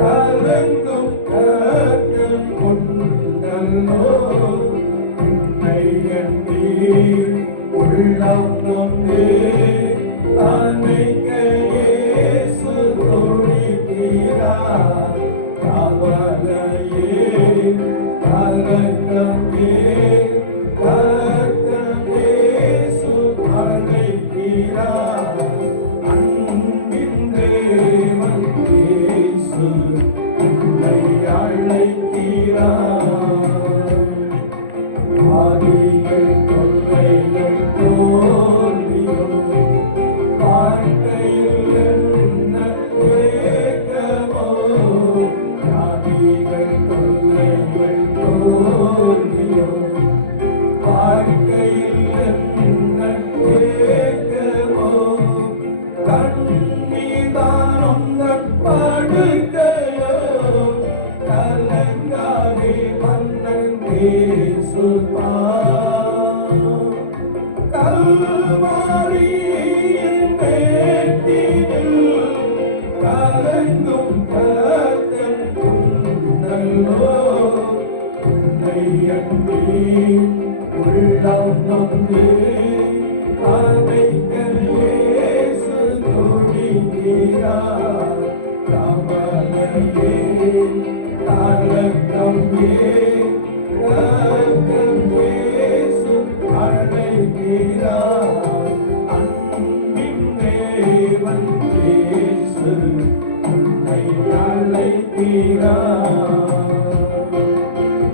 கலங்கும் கர்த்தன் கொண்டல்லோ உன்னை எண்ணி உள்ளம் நொந்தே அன்னைக்கு இயேசு துணிக்கிறார். கவலையே கலக்கமே கர்த்தன் இயேசு அழைக்கிறார். அன்பின் தேவன் இயேசு உன்னை அழைக்கிறார். ஆதிகள் தொல்லைகள் தோல்வியோ வாழ்க்கையில் என்ன ஏக்கமோ, ஆதிகள் தொல்லைகள் தோல்வியோ வாழ்க்கையில் என்ன ஏக்கமோ, கண்ணீதானம் படுக்கையோ கலங்காதே மன்னன் இயேசுவா. கல்வாரியின் மேட்டினில் கலங்கும் கர்த்தன் கொண்டல்லோ உன்னை எண்ணி உள்ளம் நொந்து அன்னைக்கு இயேசு துணிக்கிறார். கவலையே கலக்கமே கர்த்தன் இயேசு அழைக்கிறார். அன்பின் தேவன் இயேசு உன்னை அழைக்கிறார்.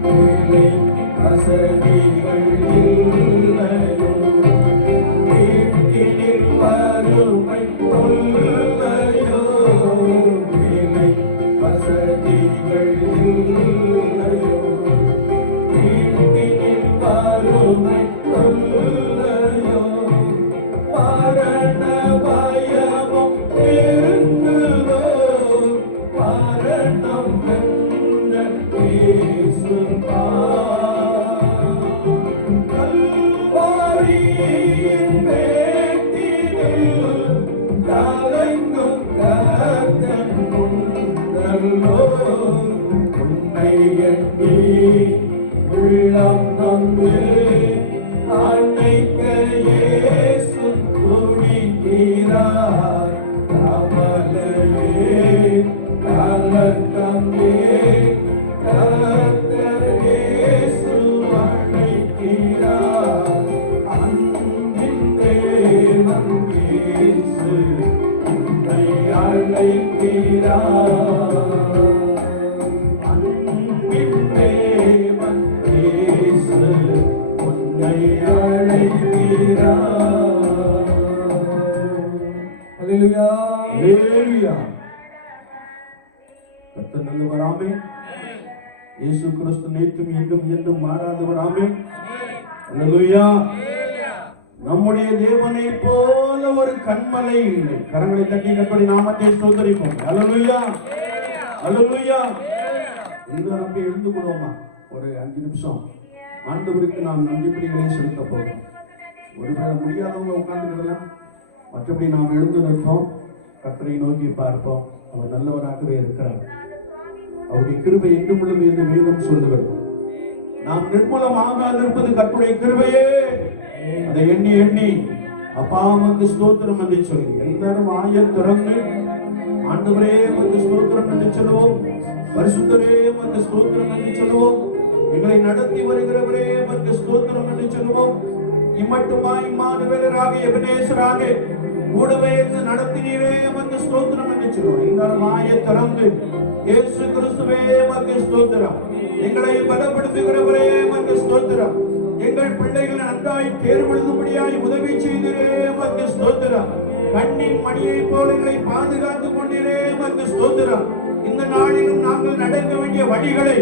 வேலை வசதிகள் இல்லையோ, வீட்டினில் வறுமை தொல்லையோ, வேலை வசதிகள் இல்லையோ, வீட்டினில் வறுமை தொல்லையோ, மரண பயமும் நெருங்குதோ, மரணம் வென்ற இயேசுவா. கல்வாரியின் மேட்டினில் கலங்கும் கர்த்தன் கொண்டல்லோ உன்னை எண்ணி உள்ளம் நொந்து அன்னைக்கு இயேசு துணிக்கிறார். கவலையே கலக்கமே கர்த்தர் இயேசு அழைக்கிறார். அன்பின் தேவன் இயேசு உன்னை அழைக்கிறார். அன்பின் தேவன் இயேசு உன்னை அழைக்கிறார். அல்லேலூயா அல்லேலூயா. கர்த்தர் நல்லவர். ஆமென். இயேசு கிறிஸ்து நேற்றும் என்றும் என்றும் மாறாதவர். ஆமென். அல்லேலூயா. நம்முடைய தேவனை போல ஒரு கண்மலை இல்லை. கரங்களை தட்டி கர்த்தருடைய நாமத்தை ஸ்தோத்திரிப்போம். அல்லேலூயா அல்லேலூயா. எல்லாரும் அப்படியே எழுந்து கொள்வோமா? ஒரு 5 நிமிஷம் ஆண்டவருக்கு நாம் நன்றிபலிகளை செலுத்த போகிறோம். ஒருவேளை முடியாதவங்க உட்கார்ந்துக்கலாம், மற்றபடி நாம் எழுந்து நிற்போம், கர்த்தரை நோக்கி பார்ப்போம். அவர் நல்லவராகவே இருக்கிறார். அவருடைய கிருபை என்றும் உள்ளது என்று வேதம் சொல்லுகிறது. நாம் நிர்மூலமாக இருப்பது கர்த்தருடைய கிருபையே. அதை எண்ணி எண்ணி அப்பா உமக்கு ஸ்தோத்திரம் என்று சொல்லி எல்லாரும் வாயை திறந்து ஆண்டவரே உமக்கு ஸ்தோத்திரம் என்று சொல்லுவோம். பரிசுத்தரே உமக்கு ஸ்தோத்திரம் என்று சொல்லுவோம். எங்களை நடத்தி வருகிறவரே உமக்கு ஸ்தோத்திரம் என்று சொல்லுவோம். இம்மட்டுமாய் இம்மானுவேலராக எபனேசராக கூடவே இருந்து நடத்தினீரே உமக்கு ஸ்தோத்திரம் என்று சொல்லுவோம். எல்லாரும் வாயை திறந்து இயேசு கிறிஸ்துவே உமக்கு ஸ்தோத்திரம். எங்களை பலப்படுத்துகிறவரே உமக்கு ஸ்தோத்திரம். எங்கள் பிள்ளைகள் நன்றாய் தேர்வெழுதும்படியாய் உதவி செய்தீரே உமக்கு ஸ்தோத்திரம். கண்ணின் மணியை போல எங்களை பாதுகாத்துக் கொண்டீரே உமக்கு ஸ்தோத்திரம். இந்த நாளிலும் நாங்கள் நடக்க வேண்டிய வழிகளை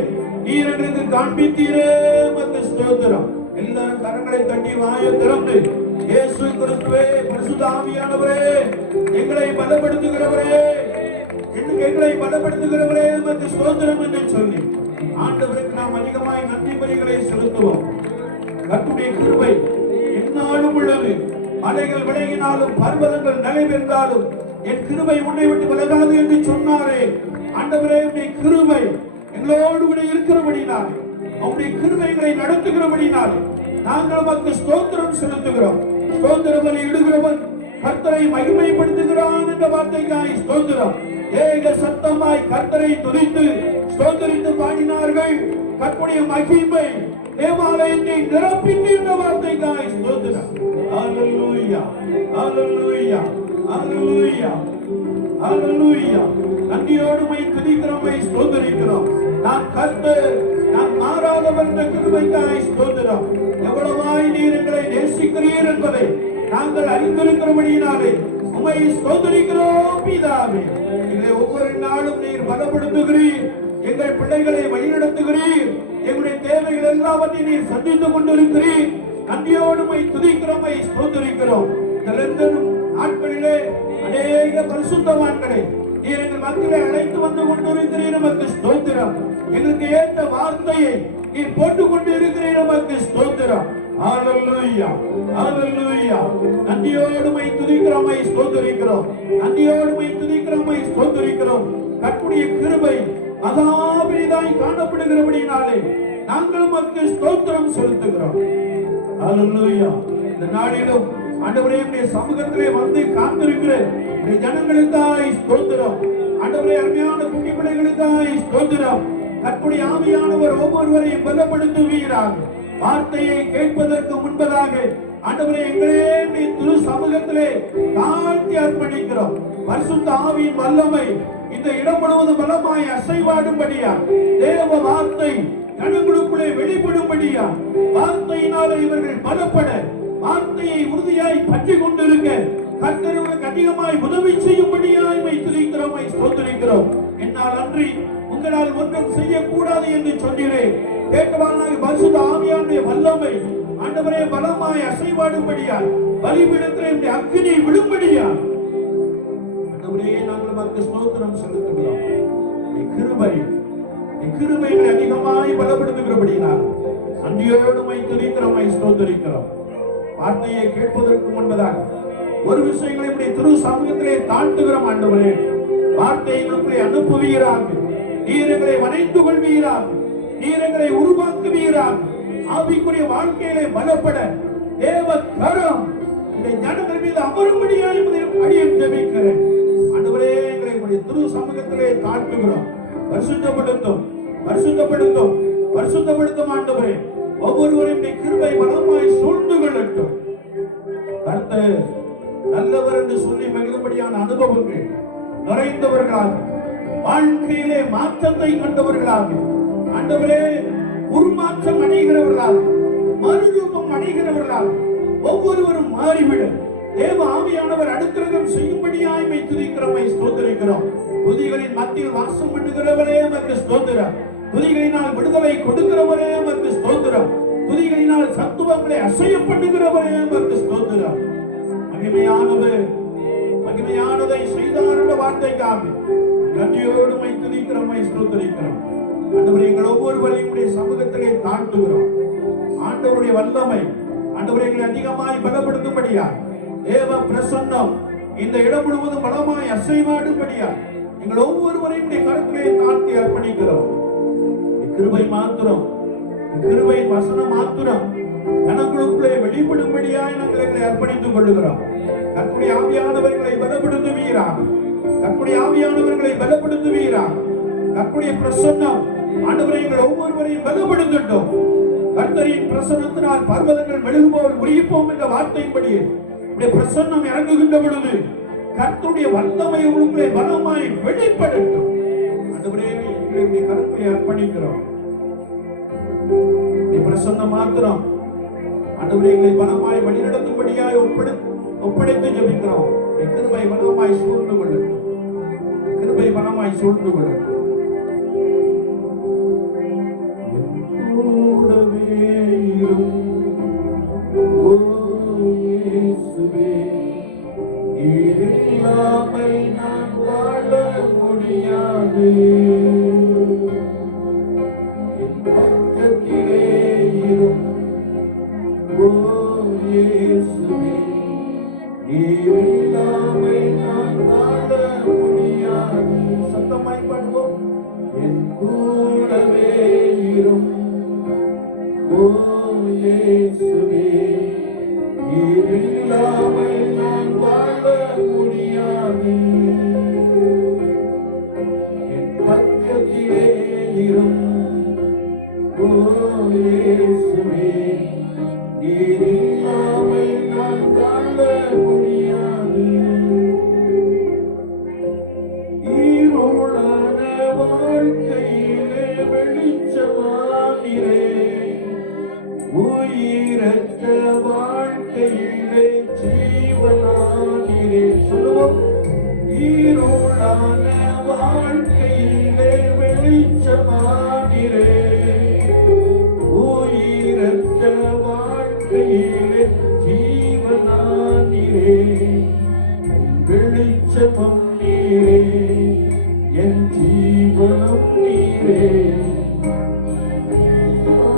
நீர் எங்களுக்கு காண்பித்தீரே உமக்கு ஸ்தோத்திரம். எல்லாரும் கரங்களை தட்டி வாயை திறந்து இயேசு கிறிஸ்துவே பரிசுத்த ஆவியானவரே எங்களை பலப்படுத்துகிறவரே எங்களை பலப்படுத்துகிறவரே உமக்கு ஸ்தோத்திரம் என்று சொல்லி ஆண்டவருக்கு நாம் அதிகமாய் நன்றி பலிகளை செலுத்துவோம். கர்த்தருடைய கிருபை எந்நாளும் உள்ளது. மலைகள் விலகினாலும் பர்வதங்கள் நிலைபெற்றாலும் என் கிருபை உன்னை விட்டு விலகாது என்று சொன்னாரே. ஆண்டவரே, உம்முடைய கிருபை எங்களோடு கூட இருக்கிறபடினாலே, உம்முடைய கிருபைகளை நடத்துகிறபடினாலே நாங்கள் உமக்கு ஸ்தோத்திரம் செலுத்துகிறோம். ஸ்தோத்திர பலி இடுகிறவன் கர்த்தரை மகிமைப்படுத்துகிறான் என்ற வார்த்தைக்காய் ஸ்தோத்திரம். ஏக சத்தமாய் கர்த்தரை துதித்து ஸ்தோத்திரித்து பாடினார்கள். கர்த்தருடைய மகிமை தேவாலயத்தை நிரப்பிட்டு என்ற வார்த்தைக்காய் ஸ்தோத்திரம். ஹல்லேலூயா, ஹல்லேலூயா, ஹல்லேலூயா, ஹல்லேலூயா. நன்றியோடு மை துதிக்கிறோம், மை ஸ்தோத்திரிக்கிறோம். நான் கர்த்தர், நான் மாறாதவர் என்ற கிருபைக்காய் ஸ்தோத்திரம். எவ்வளவாய் நீர் எங்களை நேசிக்கிறீர் என்பதை நாங்கள் அறிந்திருக்கிறபடியினாலே உம்மை ஸ்தோத்திரிக்கிறோம் பிதாவே. எங்களை ஒவ்வொரு நாளும் நீர் பலப்படுத்துகிறீர், எங்கள் பிள்ளைகளை வழிநடத்துகிறீர், எங்களுடைய தேவைகள் எல்லாவற்றையும் நீர் சந்தித்துக் கொண்டிருக்கிறீர். நன்றியோடு உம்மை துதிக்கிறோம், ஸ்தோத்திரிக்கிறோம். இந்த நாட்களிலே அநேக பரிசுத்தவான்களை நீர் எங்கள் மக்களை அழைத்து வந்து கொண்டிருக்கிறீர், நமக்கு ஸ்தோத்திரம். எங்களுக்கு ஏற்ற வார்த்தையை நீர் போட்டுக் கொண்டு இருக்கிறீர், நமக்கு ஸ்தோத்திரம். ஹல்லேலூயா, ஹல்லேலூயா. நன்றியோடு உம்மை துதிக்கிறோம், ஸ்தோத்திரிக்கிறோம். நன்றியோடு உம்மை துதிக்கிறோம், ஸ்தோத்திரிக்கிறோம். கர்த்தருடைய கிருபை மகாபெரிதாய் காணப்படுகிறபடினாலே நாங்கள் உமக்கு ஸ்தோத்திரம் செலுத்துகிறோம். ஹல்லேலூயா. இந்த நாளிலும் ஆண்டவரே, உம்முடைய சமூகத்திலே வந்து காத்திருக்கிற உம்முடைய ஜனங்களுக்காய் ஸ்தோத்திரம். ஆண்டவரே, அருமையான குட்டி பிள்ளைகளுக்காய் ஸ்தோத்திரம். கர்த்தருடைய ஆவியானவர் ஒவ்வொருவரையும் பலப்படுத்துவீராக. வார்த்தையை கேட்பதற்கு முன்பதாக ஆண்டவரே, எங்களே திரு சமூகத்திலே தாழ்த்தி அர்ப்பணிக்கிறோம். பரிசுத்த ஆவியின் வல்லமை இந்த இடம் முழுவதும் பலமாய் அசைவாடும்படியா, தேவ வார்த்தை ஜனங்களுக்குள்ளே வெளிப்படும்படியா, வார்த்தையினாலே இவர்கள் பலப்பட, வார்த்தையை உறுதியாய் பற்றி கொண்டிருக்க கர்த்தருக்கு அதிகமாய் உதவி செய்யும்படியாய் துதிக்கிறோம், ஸ்தோத்திரிக்கிறோம். என்னால் அன்றி உங்களால் ஒன்றும் செய்யக்கூடாது என்று சொன்னீரே. கேட்கவானாக பரிசுத்த ஆவியானுடைய வல்லமை ஆண்டவரே பலமாய் அசைவாடும்படியா, பலிபீடத்திலே அக்கினி விழும்படியா ஆண்டவரே நாங்கள் உமக்கு ஸ்தோத்திரம் செலுத்துகிறோம். கிருபைகளை அதிகமாய் பலப்படுத்துகிறபடியால் நன்றியோடு உம்மை துதிக்கிறோம், ஸ்தோத்திரிக்கிறோம். வார்த்தையை கேட்பதற்கு முன்பதாக ஒரு விஷயங்களை இப்படி திரு சமூகத்திலே தாழ்த்துகிறோம். ஆண்டவரே, வார்த்தையை எங்களுக்குள்ளே அனுப்புவீராக. நீர் எங்களை வணைத்துக் கொள்வீராக. நீர் எங்களை உருவாக்குவீராக. ஆவிக்குரிய வாழ்க்கையிலே பலப்பட தேவ கரம் இந்த ஜனங்கள் மீது அமரும்படியாய் அடியேன் ஜெபிக்கிறேன். ஆண்டவரே, எங்களை உம்முடைய திரு சமூகத்திலே தாழ்த்துகிறோம். பரிசுத்தப்படுத்தும், பரிசுத்தப்படுத்தும், பரிசுத்தப்படுத்தும். ஆண்டவரே, ஒவ்வொருவரையும் கிருபை பலமாய் சூழ்ந்து கொள்ளட்டும். கர்த்தர் நல்லவர் என்று சொல்லி மகிழும்படியான அனுபவங்கள் நிறைந்தவர்களாக, வாழ்க்கையிலே மாற்றத்தை கண்டவர்களாக, ஆண்டவரே உருமாற்றம் அடைகிறவர்களாக, மறுரூபம் அடைகிறவர்களாக ஒவ்வொருவரும் மாறிவிட தேவ ஆவியானவர் அடுக்கிறகம் செய்யும்படியாய் துதிக்கிறோம், ஸ்தோத்திரிக்கிறோம். துதிகளின் மத்தியில் வாசம் பண்ணுகிறவரே உமக்கு ஸ்தோத்திரம். துதிகளினால் விடுதலை கொடுக்கிறவரே உமக்கு ஸ்தோத்திரம். துதிகளினால் சத்துவங்களை அசைய பண்ணுகிறவரே உமக்கு ஸ்தோத்திரம். மகிமையானதை செய்தார் வார்த்தைக்காக நன்றியோடு உம்மை துதிக்கிறோம், ஸ்தோத்திரிக்கிறோம். ஆண்டவரே, எங்கள் ஒவ்வொருவரையும் உம்முடைய சமூகத்திலே தாழ்த்துகிறோம். ஆண்டவருடைய வல்லமை ஆண்டவரே எங்களை அதிகமாய் பலப்படுத்தும்படியா, தேவ பிரசன்னம் இந்த இடம் முழுவதும் பலமாய் அசைவாடும்படியா எங்கள் ஒவ்வொருவரையும் கருத்திலே தாழ்த்தி அர்ப்பணிக்கிறோம். கிருபை மாத்திரம், கிருபை வசனம் மாத்திரம் கணக்குழுக்களை வெளிப்படும்படியாய் நாங்கள் எங்களை அர்ப்பணித்துக் கொள்ளுகிறோம். கர்த்தருடைய ஆவியானவர்களை பலப்படுத்துவீராக. கர்த்தருடைய ஆவியானவர்களை பலப்படுத்துவீராக. கர்த்தருடைய பிரசன்னம் ஆண்டவரை எங்கள் ஒவ்வொருவரையும் பலப்படுத்தட்டும். கர்த்தரின் பிரசன்னத்தினால் பர்வதங்கள் மெழுகுபோல் உருகிப்போம் என்ற வார்த்தையின்படியே உடைய பிரசன்னம் இறங்குகின்ற பொழுது கர்த்தருடைய வல்லமை உங்களுக்குள்ளே பலமாய் வெளிப்படட்டும். ஆண்டவரே, எங்களுடைய கருத்தை அர்ப்பணிக்கிறோம். பிரசன்னம் மாத்திரம் ஆண்டவரே எங்களை பலமாய் வழிநடத்தும்படியாய் ஒப்படைத்து ஜெபிக்கிறோம். கிருபை பலமாய் சூழ்ந்து கொள்ளட்டும். கிருபை பலமாய் சூழ்ந்து கொள்ளட்டும். நான் வாழ முடியாது. நான் கூடவே இரும். ஓ இயேசுவே, நீர் இல்லாமல் நான் வாழ முடியாது. என் பக்கத்திலே இரும். ஓ இயேசுவே, நீர் இல்லாமல் நான் வாழ முடியாது. ஈரோடான வாழ்க்கையிலே வெளிச்சமானீரே, உயிரற்ற வாழ்க்கையிலே ஜீவனானீரே. சொல்லுவோம். ஈரோடான வாழ்க்கையிலே வெளிச்சமானீரே, உயிரற்ற வாழ்க்கையிலே ஜீவனானீரே. வெளிச்சமும் நீரே, என் ஜீவனும் நீரே.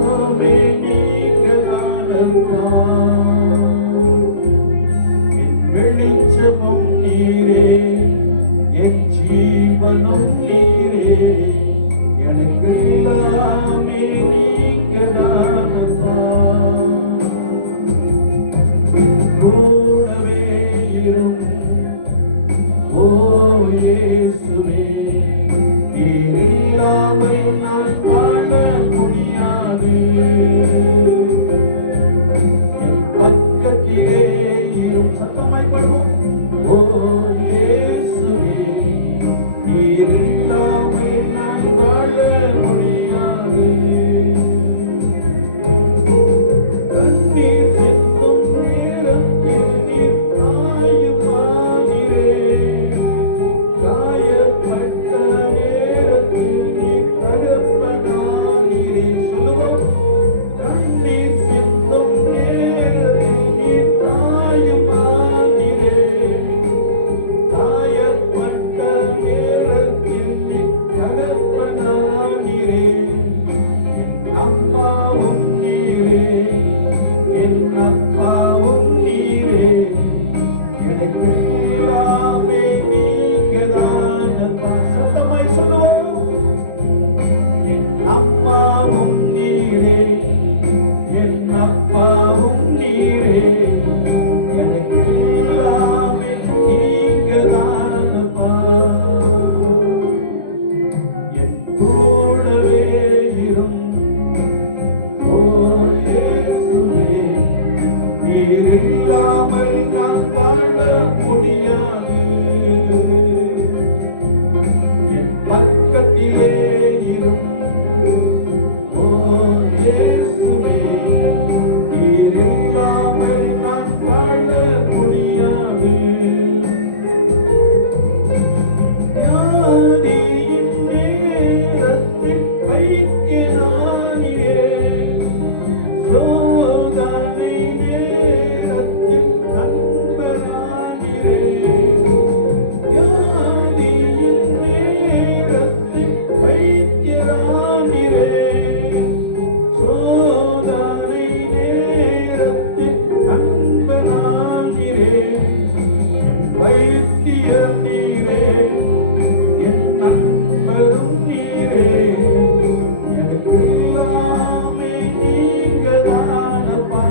ஆமே, நீங்கதானப்பா. என் வெளிச்சமும் நீரே, என் ஜீவனும் நீரே. எனக்கு எல்லாமே நீங்கதானப்பா. கூடவே இரும். ஓ இயேசுவே, நீர் இல்லாமல் நான் வாழ முடியாது. என் பக்கத்திலே இரும். சத்தமாய் பாடுவோம். ஓ இயேசுவே, நீர் இல்லாமல் நான் வாழ முடியாது. கண்ணீர் சிந்தும் நேரத்தில் நீர் தாயுமானீரே, காயப்பட்ட நேரத்தில் நீர் தகப்பனானீரே. சொல்லுவோம். கண்ணீர் சிந்தும் நேரத்தில் நீர் தாயுமானீரே, காயப்பட்ட நேரத்தில் நீர் தகப்பனானீரே. என் அம்மாவும் நீரே, என் அப்பாவும் நீரே. எனக்கு எல்லாமே நீங்கதானப்பா. சத்தமாய் சொல்லுவோம். என் அம்மாவும் நீரே, என் அப்பாவும் நீரே. எனக்கு எல்லாமே நீங்கதானப்பா. என் கூடவே இரும். ஓ இயேசுவே, நீர் இல்லாமல் நான் வாழ முடியாது. என் பக்கத்திலே இரும். ஓ இயேசுவே, நீர் இல்லாமல் நான் வாழ முடியாது. வியாதியின் நேரத்தில் வைத்தியனானீரே, சோதனை நேரத்தில் நண்பனானீரே. வியாதியின் நேரத்தில் வைத்தியனானீரே, சோதனை நேரத்தில் நண்பனானீரே. வைத்தியர் நீரே, என் நண்பரும் நீரே. எனக்கு எல்லாமே நீங்கதானப்பா.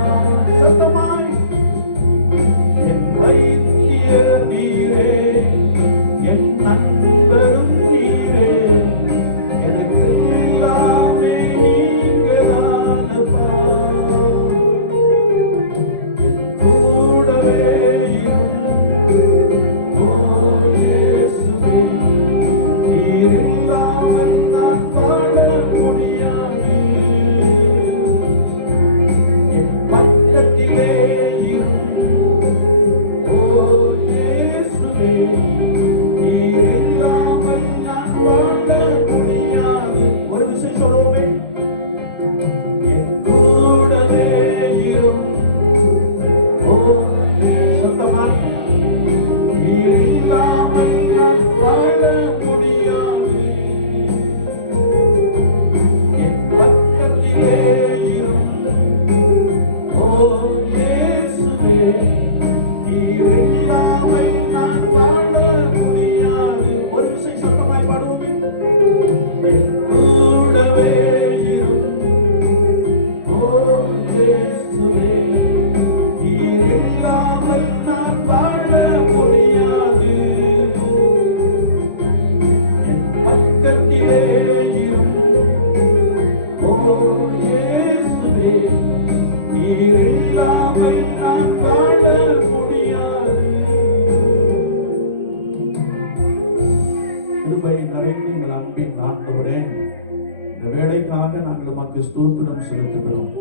கிருபைக்காக நாங்கள் உமக்கு ஸ்தோத்திரம் செலுத்துகிறோம்.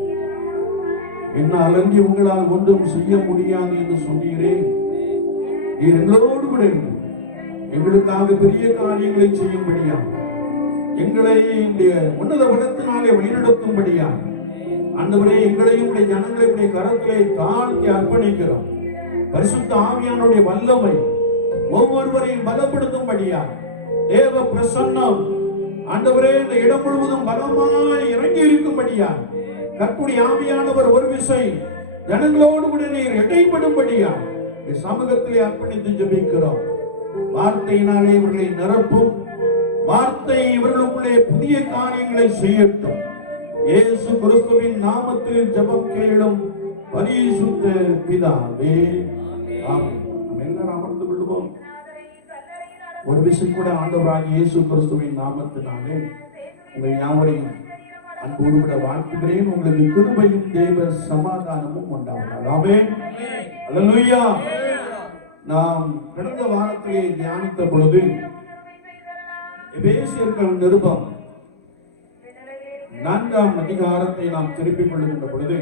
என்ன அலங்கி உங்களால் ஒன்றும் செய்ய முடியாது என்று சொன்னீரே, நீர் எங்களோடு கூட எங்களுக்காக பெரிய காரியங்களை செய்யும்படியா, எங்களை உன்னத குணத்தினாலே வழிநடத்தும்படியா ஆண்டவரே, எங்களையும் ஜனங்களை கரத்திலே தாழ்த்தி அர்ப்பணிக்கிறோம். பரிசுத்த ஆவியானுடைய வல்லமை ஒவ்வொருவரையும் பலப்படுத்தும்படியா தேவ பிரசன்னம் ஆண்டவரே இந்த இடம் முழுவதும் பலமாய் இறங்கி இருக்கும்படியா கர்த்தருடைய ஆவியானவர் ஒரு விசை ஜனங்களோடு கூட நீர் இடைப்படும்படியா சமூகத்திலே அர்ப்பணித்து ஜெபிக்கிறோம். வார்த்தையினாலே இவர்களை நிரப்பும், வார்த்தை இவர்களுக்குள்ளே புதிய காரியங்களை செய்யட்டும். இயேசு கிறிஸ்துவின் நாமத்தில் ஜெபம் கேளும் பரிசுத்த பிதாவே, ஆமென். நாம் எல்லாரும் அமர்ந்து கொள்வோம். ஒரு விஷயம் கூட ஆண்டவராகிய இயேசு கிறிஸ்துவின் நாமத்தினாலே உங்கள் யாவரையும் அன்போடு கூட வாழ்த்துகிறேன். உங்களுக்கு கிருபையும் தேவ சமாதானமும் உண்டாவதாக. ஆமென். அல்லேலூயா. நாம் கடந்த வாரத்திலே தியானித்த பொழுது எபேசியர்கள் நிருபம் 4ஆம் அதிகாரத்தை நாம் திருப்பிக் கொள்கின்ற பொழுது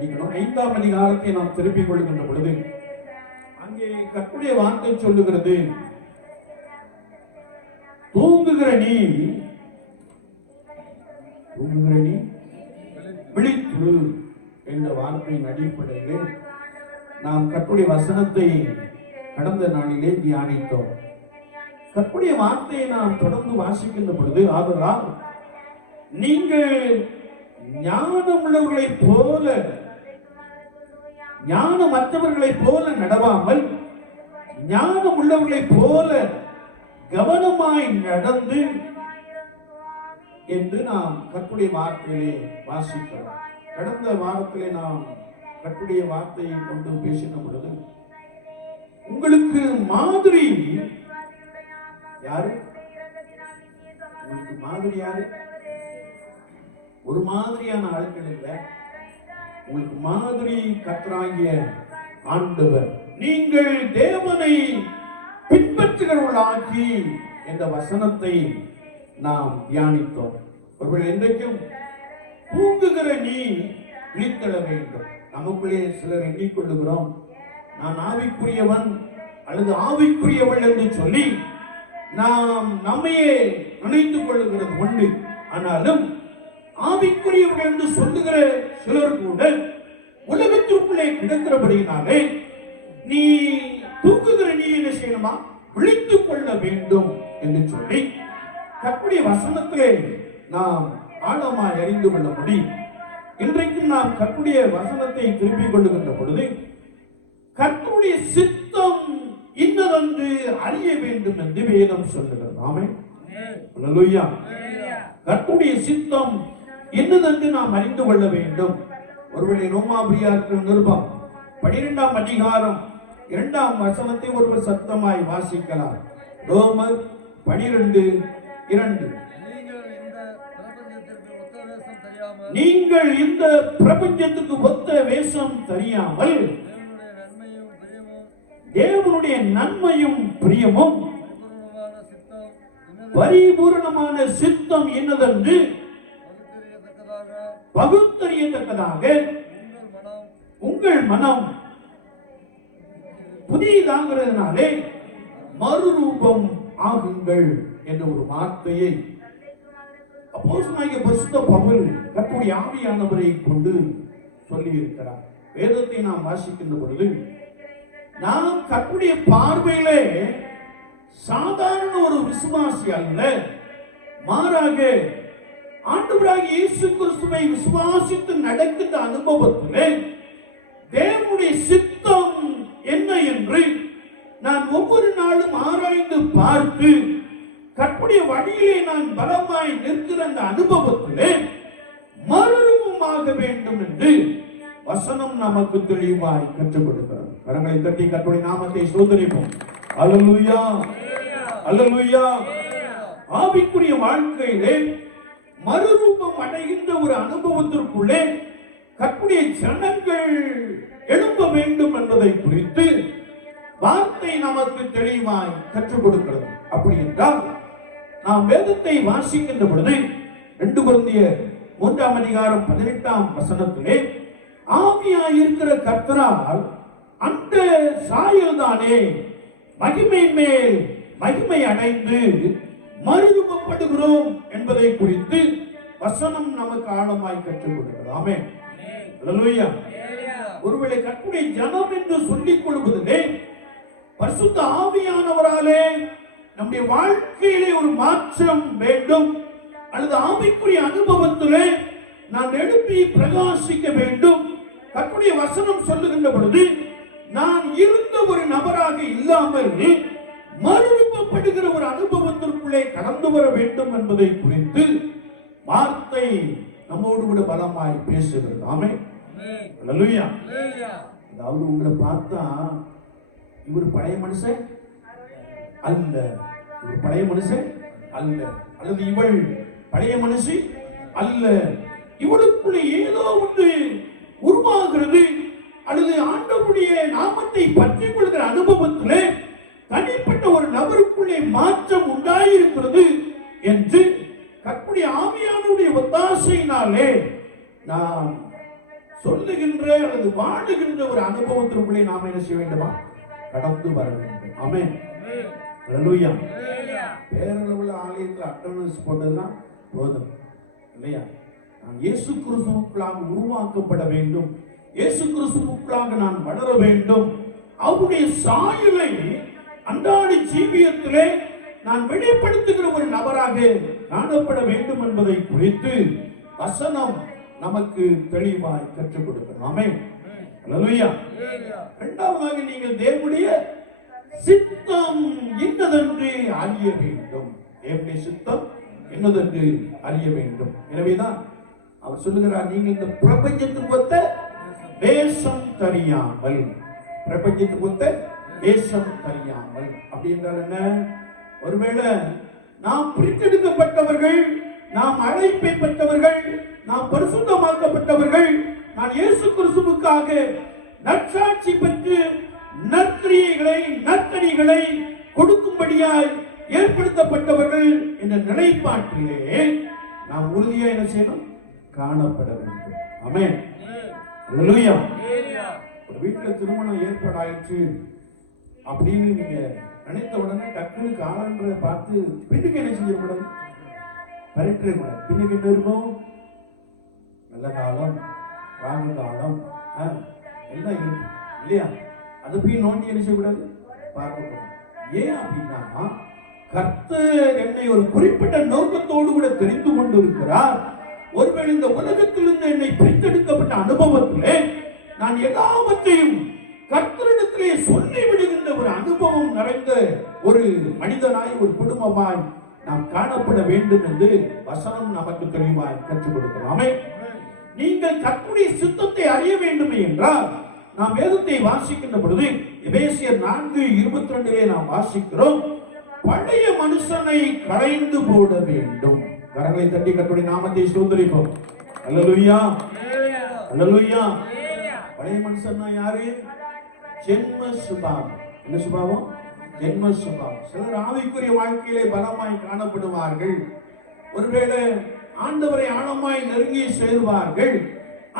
5ஆம் அதிகாரத்தை நாம் திருப்பிக் கொள்கின்ற பொழுது அங்கே கர்த்தருடைய வார்த்தை சொல்லுகிறது, தூங்குகிற நீ விழித்து என்ற வார்த்தையின் அடிப்படையில் நாம் கர்த்தருடைய வசனத்தை கடந்த நாளிலே தியானித்தோம். கர்த்தருடைய வார்த்தையை நாம் தொடர்ந்து வாசிக்கின்ற பொழுது, ஆதலால் நீங்கள் ஞானமுள்ளவர்களைப் போல ஞானமற்றவர்களைப் போல நடவாமல் ஞானம் உள்ளவர்களைப் போல கவனமாய் நடந்து என்று நாம் கர்த்தருடைய வார்த்தையிலே வாசிக்கிறோம். கடந்த வாரத்திலே நாம் கர்த்தருடைய வார்த்தையை கொண்டு பேசின பொழுது உங்களுக்கு மாதிரி யாரு? உங்களுக்கு மாதிரி யாரு? ஒரு மாதிரியான ஆட்கள் இல்லை. உங்களுக்கு மாதிரி கர்த்தராகிய ஆண்டவர். நீங்கள் தேவனை பின்பற்றுகிறவர்களாகி என்ற வசனத்தை நாம் தியானித்தோம். ஒருவேளை இன்றைக்கும் தூங்குகிற நீ விழித்தெழ வேண்டும். நமக்குள்ளே சிலர் எண்ணிக்கொள்ளுகிறோம், நான் ஆவிக்குரியவன் அல்லது ஆவிக்குரியவள் என்று சொல்லி நாம் நம்மையே நினைத்துக் கொள்ளுகிறது உண்டு. ஆனாலும் ஆவிக்குரியவர்கள் என்று சொல்லுகிற சிலர் கூட உலகத்திற்குள்ளே கிடக்கிறபடியினாலே நீ தூங்குகிற நீ என்ன செய்யணுமா? விழித்துக் கொள்ள வேண்டும் என்று சொல்லி கர்த்தருடைய வசனத்திலே நாம் ஆழமாய் அறிந்து கொள்ள முடியும். இன்றைக்கும் நாம் கர்த்தருடைய வசனத்தை திருப்பிக் கொள்ளுகின்ற பொழுது கர்த்தருடைய சித்தம் இன்னதென்று அறிய வேண்டும் என்று வேதம் சொல்லுகிறது. ஆமென். அல்லேலூயா. கர்த்தருடைய சித்தம் இன்னதென்று நாம் அறிந்து கொள்ள வேண்டும். ஒருவேளை ரோமாபுரியர்கள் நிருபம் 12ஆம் அதிகாரம் 2ஆம் வசனத்தை ஒருவர் சத்தமாய் வாசிக்கலாம். ரோமர் 12:2. நீங்கள் இந்த பிரபஞ்சத்துக்கு ஒத்த வேஷம் தெரியாமல் தேவனுடைய நன்மையும் பிரியமும் பரிபூரணமான சித்தம் என்னதென்று பகுத்தறியத்தக்கதாக உங்கள் மனம் புதியதாகிறதுனாலே மறுரூபம் ஆகுங்கள் என்ற ஒரு வார்த்தையை அப்போஸ்தலனாகிய பரிசுத்த பவுல் கர்த்தருடைய ஆவியானவரை கொண்டு சொல்லி இருக்கிறார். வேதத்தை நாம் வாசிக்கின்ற பொழுது நாம் கர்த்தருடைய பார்வையிலே சாதாரண ஒரு விசுவாசி அல்ல, மாறாக ஆண்டவராகிய இயேசு கிறிஸ்துவை விசுவாசித்து நடக்கின்ற அனுபவத்திலே தேவனுடைய சித்தம் என்ன என்று நான் ஒவ்வொரு நாளும் ஆராய்ந்து பார்த்து கர்த்தருடைய வழியிலே நான் பலமாய் நிற்கிற அந்த அனுபவத்திலே மறுரூபமாக வேண்டும் என்று வசனம் நமக்கு தெளிவாய் கற்றுக் கொடுக்கிறது. கரங்களை தட்டி கர்த்தருடைய நாமத்தை ஸ்தோத்திரிப்போம். அல்லேலூயா, அல்லேலூயா. ஆவிக்குரிய வாழ்க்கையிலே மறுரூபம் அடைகின்ற ஒரு அனுபவத்திற்குள்ளே கர்த்தருடைய ஜனங்கள் எழும்ப வேண்டும் என்பதை குறித்து வார்த்தை நமக்கு தெளிவாய் கற்றுக் கொடுக்கிறது. அப்படி என்றால் நாம் வேதத்தை வாசிக்கின்ற பொழுது 2 கொரிந்தியர் 3ஆம் அதிகாரம் 18ஆம் வசனத்திலே ஆவியாய் இருக்கிற கர்த்தரால் அந்த சாயல் தானே மகிமையின் மேல் மகிமை அடைந்து மறுரூபப்படுகிறோம் என்பதை குறித்து வசனம் நமக்கு ஆழமாய் கற்றுக் கொடுக்கிறது. ஆமென். அல்லேலூயா. ஒருவேளை கர்த்தருடைய ஜனம் என்று சொல்லிக் கொள்வதிலே பரிசுத்த ஆவியானவராலே நம்முடைய வாழ்க்கையிலே ஒரு மாற்றம் வேண்டும், அல்லது ஆவிக்குரிய அனுபவத்திலே நான் எழுப்பி பிரகாசிக்க வேண்டும். கர்த்தருடைய வசனம் சொல்லுகின்ற பொழுது நான் இருந்த ஒரு நபராக இல்லாமல் மறுரூபப்படுகிற ஒரு அனுபவத்திற்குள்ளே கடந்து வர வேண்டும் என்பதை குறித்து வார்த்தை நம்மோடு கூட பலமாய் பேசுகிறது. ஆமென். அல்லேலூயா. அதாவது உங்களை பார்த்தா இவர் பழைய மனுஷன் அல்ல, இவர் பழைய மனுஷன் அல்ல, அல்லது இவள் பழைய மனுஷி அல்ல, இவளுக்குள்ளே ஏதோ ஒன்று உருவாகிறது, அல்லது ஆண்டவருடைய நாமத்தை பற்றி கொள்கிற அனுபவத்திலே தனிப்பட்ட ஒரு நபருக்குள்ளே மாற்றம் உண்டாயிருக்கிறது என்று கர்த்தருடைய ஆவியானவருடைய ஒத்தாசையினாலே நாம் சொல்லுகின்ற அல்லது வாழுகின்ற ஒரு அனுபவத்திற்குள்ளே நாம் என்ன செய்ய வேண்டுமா? கடந்து வர வேண்டும். ஆமென். அல்லேலூயா. பேரளவுல ஆலயத்தில் அட்டெண்டன்ஸ் போட்டதுன்னா போதும் இல்லையா? நான் இயேசு கிறிஸ்துவுக்குள்ளாக உருவாக்கப்பட வேண்டும், இயேசு கிறிஸ்துவுக்குள்ளாக நான் வளர வேண்டும், அவருடைய சாயலை அன்றாட ஜீவியத்திலே நான் வெளிப்படுத்துகிற ஒரு நபராக காணப்பட வேண்டும் என்பதை குறித்து வசனம் நமக்கு தெளிவாய் கற்றுக் கொடுக்கணும். ஆமென். அல்லேலூயா. இரண்டாவதாக நீங்கள் தேவனுடைய சித்தம் என்னதென்று அறிய வேண்டும். தேவனுடைய சித்தம் என்னதென்று அறிய வேண்டும். எனவேதான் அவர் சொல்லுகிறார், நீங்கள் இந்த பிரபஞ்சத்துக்கு ஒத்த தேசம் தெரியாமல், பிரபஞ்சத்துக்கு ஒத்த தேசம் தெரியாமல் அப்படி என்றால் என்ன? ஒருவேளை நாம் பிரித்தெடுக்கப்பட்டவர்கள், நாம் அழைப்பை பெற்றவர்கள், நாம் பரிசுத்தமாக்கப்பட்டவர்கள், நான் இயேசு கிறிஸ்துவுக்காக நற்சாட்சி பெற்று நற்கிரியைகளை நற்கனிகளை கொடுக்கும்படியாய் ஏற்படுத்தப்பட்டவர்கள் என்ற நிலைப்பாட்டிலே நாம் உறுதியா என்ன செய்யணும்? காணப்பட வேண்டும். ஆமென். அல்லேலூயா. ஒரு வீட்டுல திருமணம் ஏற்பாடாயிற்று அப்படின்னு நீங்க நினைத்த உடனே டக்குனு காலண்டரை பார்த்து பெண்ணுக்கு என்ன செஞ்சிடக்கூடாது? கரெக்டே கூடாது. பெண்ணுக்கு என்ன இருக்கும்? நல்ல காலம், ராகு காலம் எல்லாம் இருக்கு இல்லையா? அதை போய் நோண்டி என்ன செய்யக்கூடாது? பார்க்கக்கூடாது. ஏன் அப்படின்னா கர்த்தர் என்னை ஒரு குறிப்பிட்ட நோக்கத்தோடு கூட தெரிந்து கொண்டிருக்கிறார். ஒருவேளை இந்த உலகத்திலிருந்து என்னை பிரித்தெடுக்கப்பட்ட அனுபவத்திலே நான் எல்லாவற்றையும் கர்த்தரிடத்திலே சொல்லி விடுகின்ற ஒரு அனுபவம் நிறைந்த ஒரு மனிதனாய், ஒரு குடும்பமாய் நாம் காணப்பட வேண்டும் என்று வசனம் நமக்கு தெளிவாய் கற்றுக் கொடுக்கலாமே. நீங்கள் கர்த்தருடைய சித்தத்தை அறிய வேண்டும் என்றால் நாம் வேதத்தை வாசிக்கின்ற பொழுது எபேசியர் 4:22 நாம் வாசிக்கிறோம், பழைய மனுஷனை கரைந்து போட வேண்டும். கரங்களை தட்டி கர்த்தருடைய நாமத்தை ஸ்தோத்திரிப்போம். அல்லேலூயா. அல்லேலூயா. பழைய மனுஷன்னா யாரு? ஜென்ம சுபாவம். என்ன சுபாவம்? ஜென்ம சுபாவம். சிலர் ஆவிக்குரிய வாழ்க்கையிலே பலமாய் காணப்படுவார்கள், ஒருவேளை ஆண்டவரை ஆழமாய் நெருங்கி சேருவார்கள்.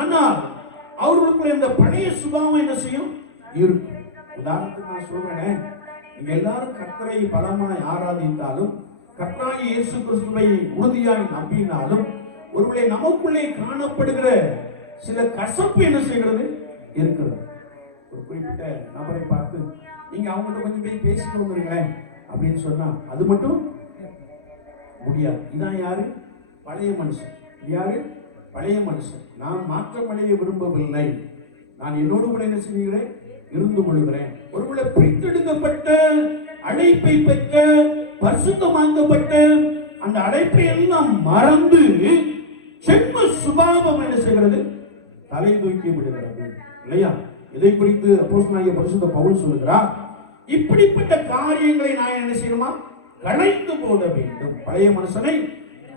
ஆனால் அவர்களுக்குள்ள இந்த பழைய சுபாவம் என்ன செய்யும்? இருக்கும். உதாரணத்துக்கு நான் சொல்றேன், நீங்க எல்லாரும் கர்த்தரை பலமாய் ஆராதித்தாலும், கர்த்தராகிய இயேசு கிறிஸ்துவை உறுதியாய் நம்பினாலும், ஒருவேளை நமக்குள்ளே காணப்படுகிற சில கசப்பு என்ன செய்கிறது? இருக்கிறது. ஒரு குறிப்பிட்ட நபரை பார்த்து நீங்க அவங்கள்ட்ட கொஞ்சம் போய் பேசிட்டு வந்துருங்களேன் அப்படின்னு சொன்னா அது மட்டும் முடியாது. இதான் யாரு? பழைய மனுஷன். யாரு? பழைய மனுஷன். நான் மாற்றமடைய விரும்பவில்லை, நான் என்னோடு கூட என்ன செய்கிறேன்? இருந்து கொள்கிறேன். ஒருவேளை பிரித்தெடுக்கப்பட்ட, அழைப்பை பெற்ற, பரிசுத்தமாக்கப்பட்ட அந்த அழைப்பை எல்லாம் மறந்து ஜென்ம சுபாவம் என்ன செய்கிறது? தலை தூக்கி விடுகிறது இல்லையா? இதை குறித்து அப்போஸ்தலனாகிய பரிசுத்த பவுல் சொல்லுகிறார், இப்படிப்பட்ட காரியங்களை நான் என்ன செய்யணுமா? களைந்து போட வேண்டும். பழைய மனுஷனை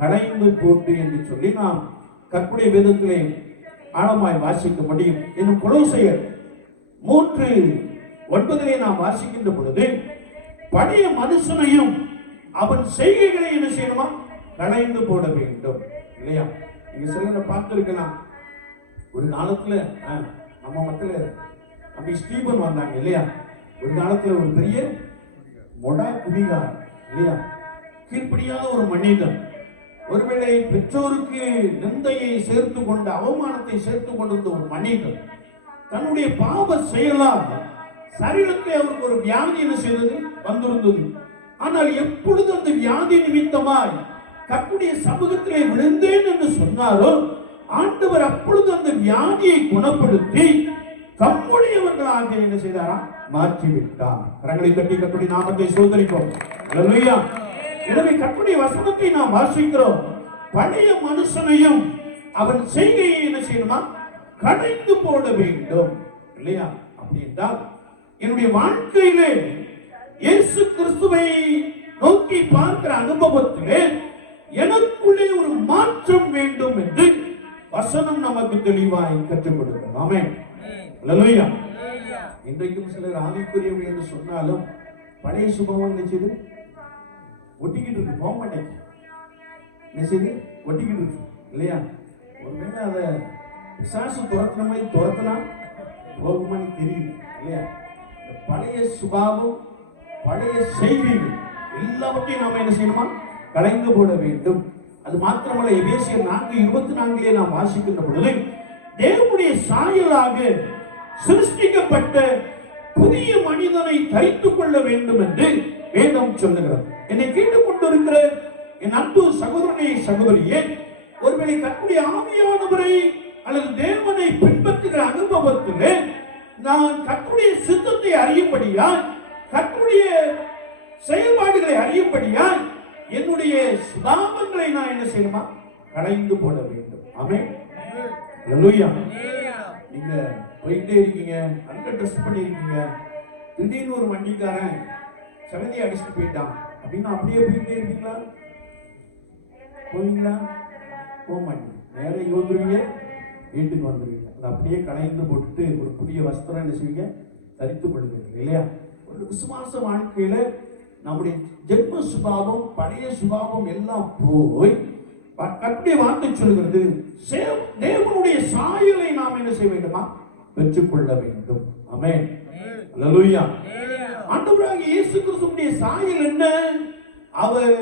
களைந்து போட்டு என்று சொல்லி நாம் கர்த்தருடைய வேதத்திலே ஆழமாய் வாசிக்க முடியும். இன்னும் கொலோசையர் 3:9 நாம் வாசிக்கின்ற பொழுது, பழைய மனுஷனையும் அவன் செய்கைகளை என்ன செய்யணுமா? களைந்து போட வேண்டும். இல்லையா? நீங்க சிலரை பார்த்திருக்கலாம். ஒரு காலத்துல நம்ம மத்தியில அப்படி ஸ்டீபன் வந்தாங்க இல்லையா? ஒரு காலத்துல ஒரு பெரிய மொடா குடிகார் இல்லையா? கீழ்ப்படியாத ஒரு மனிதன். ஒருவேளை பெற்றோருக்கு நிந்தையை சேர்த்து கொண்ட, அவமானத்தை சேர்த்து கொண்டிருந்த ஒரு மனிதன் தன்னுடைய பாவ செயலால் சரீரத்தில் அவருக்கு ஒரு வியாதி என்ன செய்தது? வந்திருந்தது. ஆனால் எப்பொழுது அந்த வியாதி நிமித்தமாய் கர்த்தருடைய சமூகத்திலே விழுந்தேன் என்று சொன்னாரோ, ஆண்டவர் அப்பொழுது அந்த வியாதியை குணப்படுத்தி தம்முடையவர்களாக என்ன செய்தாரா? மாற்றிவிட்டார். கரங்களை தட்டி கர்த்தருடைய நாமத்தை ஸ்தோத்திரிப்போம். அல்லேலூயா. எனவே கர்த்தருடைய வசனத்தை நாம் வாசிக்கிறோம். பழைய மனுஷனையும் அவன் செய்கையை என்ன செய்யணுமா? களைந்து போட வேண்டும். இல்லையா? அப்படி என்றால் என்னுடைய வாழ்க்கையிலே இயேசு கிறிஸ்துவை நோக்கி பார்க்கிற அனுபவத்திலே எனக்குள்ளே ஒரு மாற்றம் வேண்டும் என்று வசனம் நமக்கு தெளிவாய் கற்றுக் கொடுக்கும். ஆமென். அல்லேலூயா. இன்றைக்கும் சிலர் ஆவிக்குரியவர்கள் என்று சொன்னாலும் பழைய சுபாவம் நினைச்சது ஒட்டிக்கிட்டு இருக்கு, போக மாட்டேங்குது. நினைச்சது ஒட்டிக்கிட்டு இருக்கு இல்லையா? ஒருவேளை அதை பிசாசு துரத்துன மாதிரி துரத்தினா போகுமான்னு தெரியல இல்லையா? பழைய சுபாவம், பழைய செய்திகள் எல்லாவற்றையும் நாம என்ன செய்யணுமா? களைந்து போட வேண்டும். அது மாத்திரமல்ல, எபேசியர் 4:24 நாம் வாசிக்கின்ற பொழுது தேவனுடைய சாயலாக சிருஷ்டிக்கப்பட்ட புதிய மனிதனை தரித்துக் கொள்ள வேண்டும் என்று வேதம் சொல்லுகிறது. என்னை கேட்டுக் கொண்டிருக்கிற என் அன்பு சகோதரனே, சகோதரியே, ஒருவேளை கர்த்தருடைய ஆவியானவரை அல்லது தேவனை பின்பற்றுகிற அனுபவத்திலே நான் கர்த்தருடைய சித்தத்தை அறியும்படியாய், கர்த்தருடைய செயல்பாடுகளை அறியும்படியாய் என்னுடைய சுபாவங்களை நான் என்ன செய்யணுமா? களைந்து போட வேண்டும். ஆமென். அல்லேலூயா. நீங்க போயிட்டே இருக்கீங்க, நல்ல ட்ரெஸ் பண்ணிருக்கீங்க, திடீர்னு ஒரு வண்டிக்காரன் சகதியை அடிச்சுட்டு போயிட்டான் அப்படின்னா அப்படியே போயிட்டே இருப்பீங்களா? போவீங்களா? போக மாட்டீங்க. நேரம் இங்க வந்துருவீங்க, வீட்டுக்கு வந்துருவீங்க. அதை அப்படியே களைந்து போட்டுட்டு ஒரு புதிய வஸ்திரம் என்ன செய்வீங்க? தரித்துக் கொள்வீங்க இல்லையா? ஒரு விசுவாச வாழ்க்கையில நம்முடைய ஜென்ம சுபாவம், பழைய சுபாவம் எல்லாம் போய் கர்த்தருடைய வார்த்தை சொல்கிறது, தேவனுடைய சாயலை நாம் என்ன செய்ய வேண்டுமா? பெற்றுக்கொள்ள வேண்டும். ஆமென். அல்லேலூயா. ஆண்டவராகிய இயேசு கிறிஸ்துவின் சாயல் என்ன? அவர்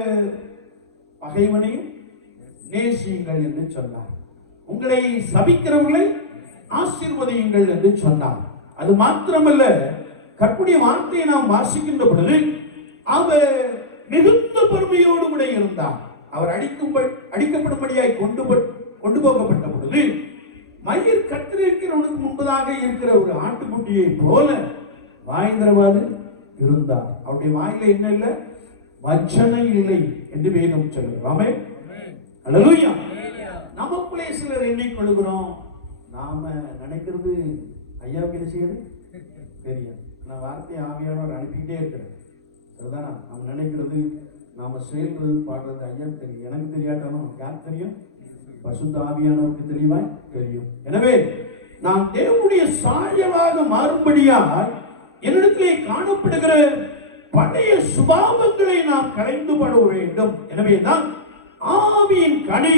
பகைவனையும் நேசியுங்கள் என்று சொன்னார். உங்களை சபிக்கிறவர்களை ஆசீர்வதியுங்கள் என்று சொன்னார். அது மாத்திரமல்ல, கர்த்தருடைய வார்த்தையை நாம் வாசிக்கின்ற பொழுது அவர் மிகுந்த பொறுமையோடு கூட இருந்தார். அவர் அடிக்கப்படும்படியாய் கொண்டு போகப்பட்ட பொழுது மயிர் கத்திரிக்கிறவனுக்கு முன்பதாக இருக்கிற ஒரு ஆட்டுக்குட்டியை போல வாய்ந்திரவாது இருந்தார். அவருடைய வாயில என்ன இல்லை? வஞ்சனை இல்லை என்று வேதம் சொல்லுது. ஆமென். அல்லேலூயா. நமக்குள்ளே சிலர் எண்ணிக்கொள்கிறோம், நாம நினைக்கிறது ஐயாவுக்கு என்ன செய்யுது தெரியும். நான் வார்த்தை ஆவியானவர் அனுப்பிக்கிட்டே இருக்கிறேன். சரிதானா? நம்ம நினைக்கிறது, நாம செயல்றது, பாடுறது ஐயாவுக்கு தெரியும். எனக்கு தெரியாட்டாலும் யாருக்கு தெரியும்? பரிசுத்த ஆவியானவருக்கு தெளிவாய் தெரியும். எனவே நாம் தேவனுடைய சாயலாக மாறும்படியாக என்னிடத்திலே காணப்படுகிற பழைய சுபாவங்களை நாம் களைந்து போட வேண்டும். எனவேதான் ஆவியின் கனி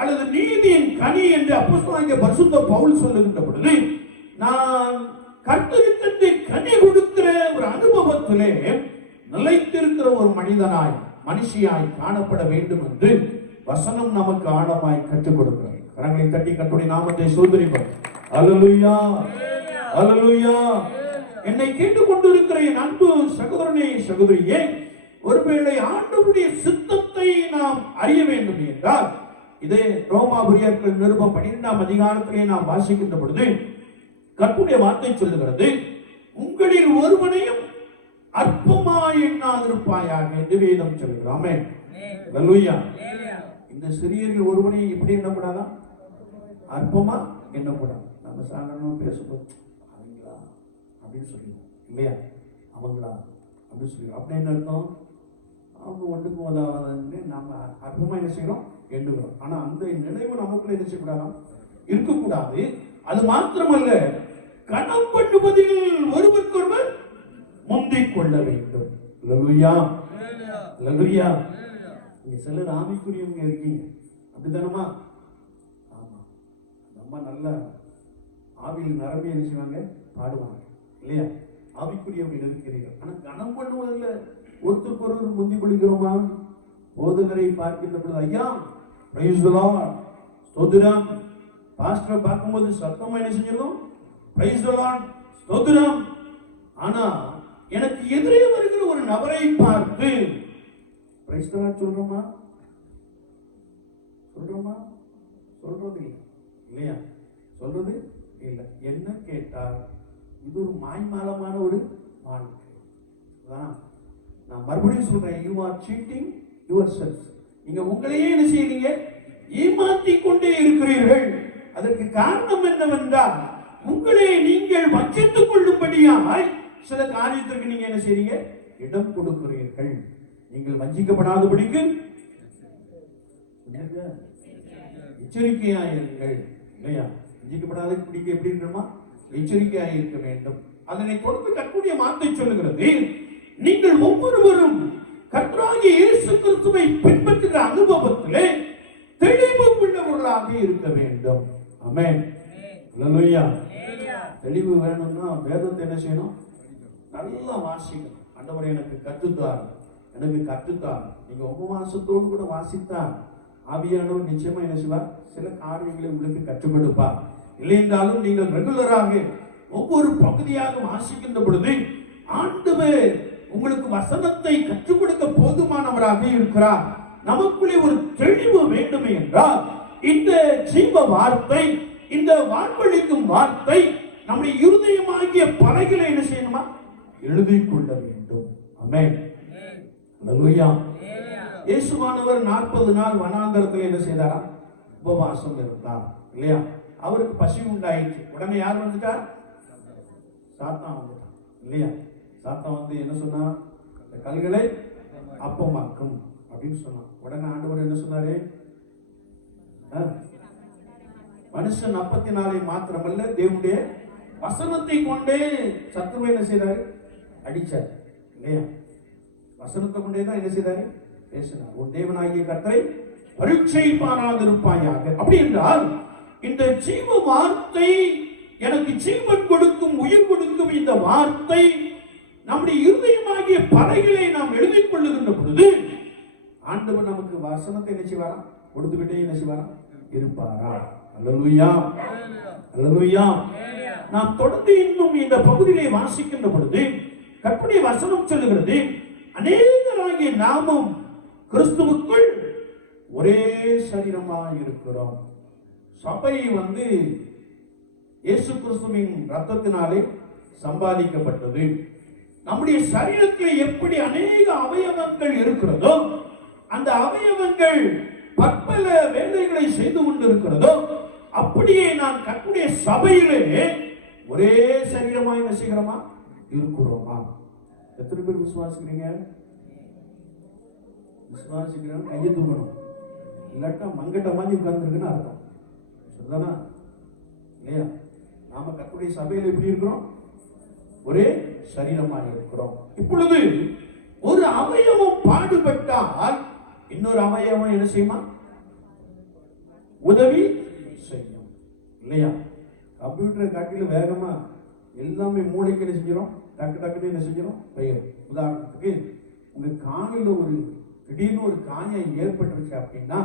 அல்லது நீதியின் கனி என்று அப்போஸ்தலனாகிய பரிசுத்த பவுல் சொல்லுகின்ற பொழுது, நான் கர்த்தருக்கு கனி கொடுக்கிற ஒரு அனுபவத்திலே நிலைத்திருக்கிற ஒரு மனிதனாய், மனுஷியாய் காணப்பட வேண்டும் என்று வசனம் நமக்கு ஆழமாய் கற்றுக் கொடுக்கிறது. கரங்களை தட்டி கர்த்தருடைய நாமத்தை ஸ்தோத்திரிப்போம். அல்லேலூயா. அல்லேலூயா. என்னை கேட்டுக்கொண்டிருக்கிற என் அன்பு சகோதரனே, சகோதரியே, ஒருவேளை ஆண்டவருடைய சித்தத்தை நாம் அறிய வேண்டும் என்றால், இதே ரோமாபுரியர்கள் நிருபம் 12ஆம் அதிகாரத்திலே நாம் வாசிக்கின்ற பொழுது கர்த்தருடைய வார்த்தை சொல்லுகிறது, உங்களில் ஒருவனையும் அற்பமாய் எண்ணாதிருப்பாயாக என்று வேதம் சொல்லுகிறது. ஆமென். அல்லேலூயா. இந்த சிறியர்கள் ஒருவனை எப்படி எண்ணக்கூடாதா? அற்பமா எண்ணக்கூடாது. நம்ம சாதாரணமா பேசும்போது அவங்களா அப்படின்னு சொல்லுவோம் இல்லையா? அவங்களா அப்படின்னு சொல்லுவோம். அப்படி என்ன அர்த்தம்? அவங்க ஒன்றுக்கு உதவாதன்னு நம்ம அற்பமா என்ன செய்யறோம்? எண்ணுகிறோம். ஆனா அந்த நினைவு நமக்குள்ள என்ன செய்யக்கூடாதா? இருக்கக்கூடாது. அது மாத்திரமல்ல, கனம் பண்ணுவதில் ஒருவருக்கொருவர் முந்திக் கொள்ள வேண்டும். அல்லேலூயா. அல்லேலூயா. நீங்க சிலர் ஆவிக்குரியவங்க இருக்கீங்க, அப்படிதானமா? ஆமா, நம்ம நல்ல ஆவியில் நிரம்பி என்ன செய்வாங்க, பாடுவாங்க இல்லையா? ஆவிக்குரியவர்கள் இருக்கிறீர்கள். ஆனா கனம் பண்ணுவதில்ல, ஒருத்தருக்கு ஒருவர் முந்தி கொள்கிறோமா? போதகரை பார்க்கின்ற பொழுது ஐயா பிரைஸ் தி லார்ட், ஸ்தோத்திரம், பாஸ்டரை பார்க்கும்போது சத்தமா என்ன செஞ்சிடும், பிரைஸ் தி லார்ட், ஸ்தோத்திரம். ஆனா எனக்கு எதிரே வருகிற ஒரு நபரை பார்த்து பிரைஸ் தி லார்ட் சொல்றோமா? சொல்றது இல்லையா? சொல்றது இல்லை. என்ன கேட்டால் இது ஒரு மாய்மாலமான ஒரு வாழ்க்கை தான். நான் மறுபடியும் சொல்றேன், you are cheating yourself. நீங்க உங்களையே என்ன செய்றீங்க, ஏமாற்றிக் கொண்டே இருக்கிறீர்கள். அதற்கு காரணம் என்னவென்றால் உங்களை நீங்கள் வஞ்சித்துக் கொள்ளும்படியாய் சில காரியத்திற்கு நீங்க என்ன செய்றீங்க, இடம் கொடுக்கிறீர்கள். நீங்கள் வஞ்சிக்கப்படாதபடிக்கு எச்சரிக்கையாயிருங்கள் இல்லையா? வஞ்சிக்கப்படாதபடிக்கு எப்படி இருக்கணுமா, எச்சரிக்கையாக இருக்க வேண்டும். அதனை தொடர்ந்து கர்த்தருடைய வார்த்தை சொல்லுகிறது, நீங்கள் ஒவ்வொருவரும் கர்த்தராகிய இயேசு கிறிஸ்துவை பின்பற்றுகிற அனுபவத்திலே தெளிவு உள்ளவர்களாக இருக்க வேண்டும். ஆமென், அல்லேலூயா. தெளிவு வேணும்னா வேதத்தை என்ன செய்யணும், நல்லா வாசிக்கணும். ஆண்டவரே எனக்கு கற்றுத்தார், எனக்கு கற்றுத்தார். நீங்க உபவாசத்தோடு கூட வாசித்தார் ஆவியானவர் நிச்சயமா என்ன செய்வார், சில காரியங்களை உங்களுக்கு கற்றுக் கொடுப்பார். இல்லை என்றாலும் நீங்கள் ரெகுலராக ஒவ்வொரு பகுதியாக வாசிக்கின்ற பொழுது ஆண்டவர் உங்களுக்கு வசனத்தை கற்றுக் கொடுக்க போதுமானவராக இருக்கிறார். நமக்குள்ளே ஒரு தெளிவு வேண்டும் என்றால் இந்த ஜீவ வார்த்தை, இந்த வாழ்வழிக்கும் வார்த்தை நம்முடைய இருதயமாகிய பலகைகளை என்ன செய்யணுமா, எழுதிக் கொள்ள வேண்டும். ஆமென், அல்லேலூயா. இயேசுவானவர் 40 நாள் வனாந்தரத்தில் என்ன செய்தாரா, உபவாசம் இருந்தார் இல்லையா? அவருக்கு பசி உண்டாயிற்று. உடனே யார் வந்துட்டார், சாத்தான் வந்துட்டான் இல்லையா? சாத்தான் வந்து என்ன சொன்னா, கல்களை அப்பமாக்கும் அப்படின்னு சொன்னான். உடனே ஆண்டவர் என்ன சொன்னாரு, மனுஷன் அப்பத்தினாலே மாத்திரமல்ல தேவனுடைய வசனத்தை கொண்டே சத்துருவை என்ன செய்தாரு, அடிச்சார் இல்லையா? வசனத்தை கொண்டே தான் என்ன செய்தாரு, பேசினார். உன் தேவனாகிய கர்த்தரை பரீட்சை பாராதிருப்பாயாக. அப்படி என்றால் இந்த ஜீவ வார்த்தை, எனக்கு ஜீவன் கொடுக்கும், உயிர் கொடுக்கும் இந்த வார்த்தை நம்முடைய இருதயமாகிய பலகைகளை நாம் எழுதிக் கொள்ளுகின்ற பொழுது ஆண்டவர் நமக்கு வசனத்தை என்ன செய்வாரா, கொடுத்துக்கிட்டே என்ன செய்வாரா இருப்பாரா. அல்லேலூயா, அல்லேலூயா. நாம் தொடர்ந்து இன்னும் இந்த பகுதியை வாசிக்கின்ற பொழுது கர்த்தருடைய வசனம் சொல்லுகிறது, அநேகராகிய நாமும் கிறிஸ்துவுக்குள் ஒரே சரீரமாக இருக்கிறோம். சபை வந்து இயேசு கிறிஸ்துவின் ரத்தத்தினாலே சம்பாதிக்கப்பட்டது. நம்முடைய சரீரத்தில் எப்படி அநேக அவயவங்கள் இருக்கிறதோ, அந்த அவயவங்கள் பற்பல வேலைகளை செய்து கொண்டிருக்கிறதோ, அப்படியே நான் கர்த்தருடைய சபையிலே ஒரே சரீரமாக என்ன செய்கிறோமா, இருக்கிறோமா? எத்தனை பேர் விசுவாசிக்கிறீங்க? விசுவாசிக்கிறோம் கையை தூக்கணும், இல்லாட்டா மங்கட்ட மாதிரி உட்கார்ந்துருக்குன்னு அர்த்தம். சரிதானா இல்லையா? நாம கர்த்தருடைய சபையில் எப்படி இருக்கிறோம், ஒரே சரீரமாக இருக்கிறோம். இப்பொழுது ஒரு அவயவம் பாடுபட்டால் இன்னொரு அவயவம் என்ன செய்யுமா, உதவி செய்யும் இல்லையா? கம்ப்யூட்டரை காட்டில வேகமா எல்லாமே மூளைக்கு என்ன செஞ்சிடும், டக்கு டக்குன்னு என்ன செஞ்சிடும் பெயர். உதாரணத்துக்கு உங்க காலில் ஒரு திடீர்னு ஒரு காயம் ஏற்பட்டுருச்சு அப்படின்னா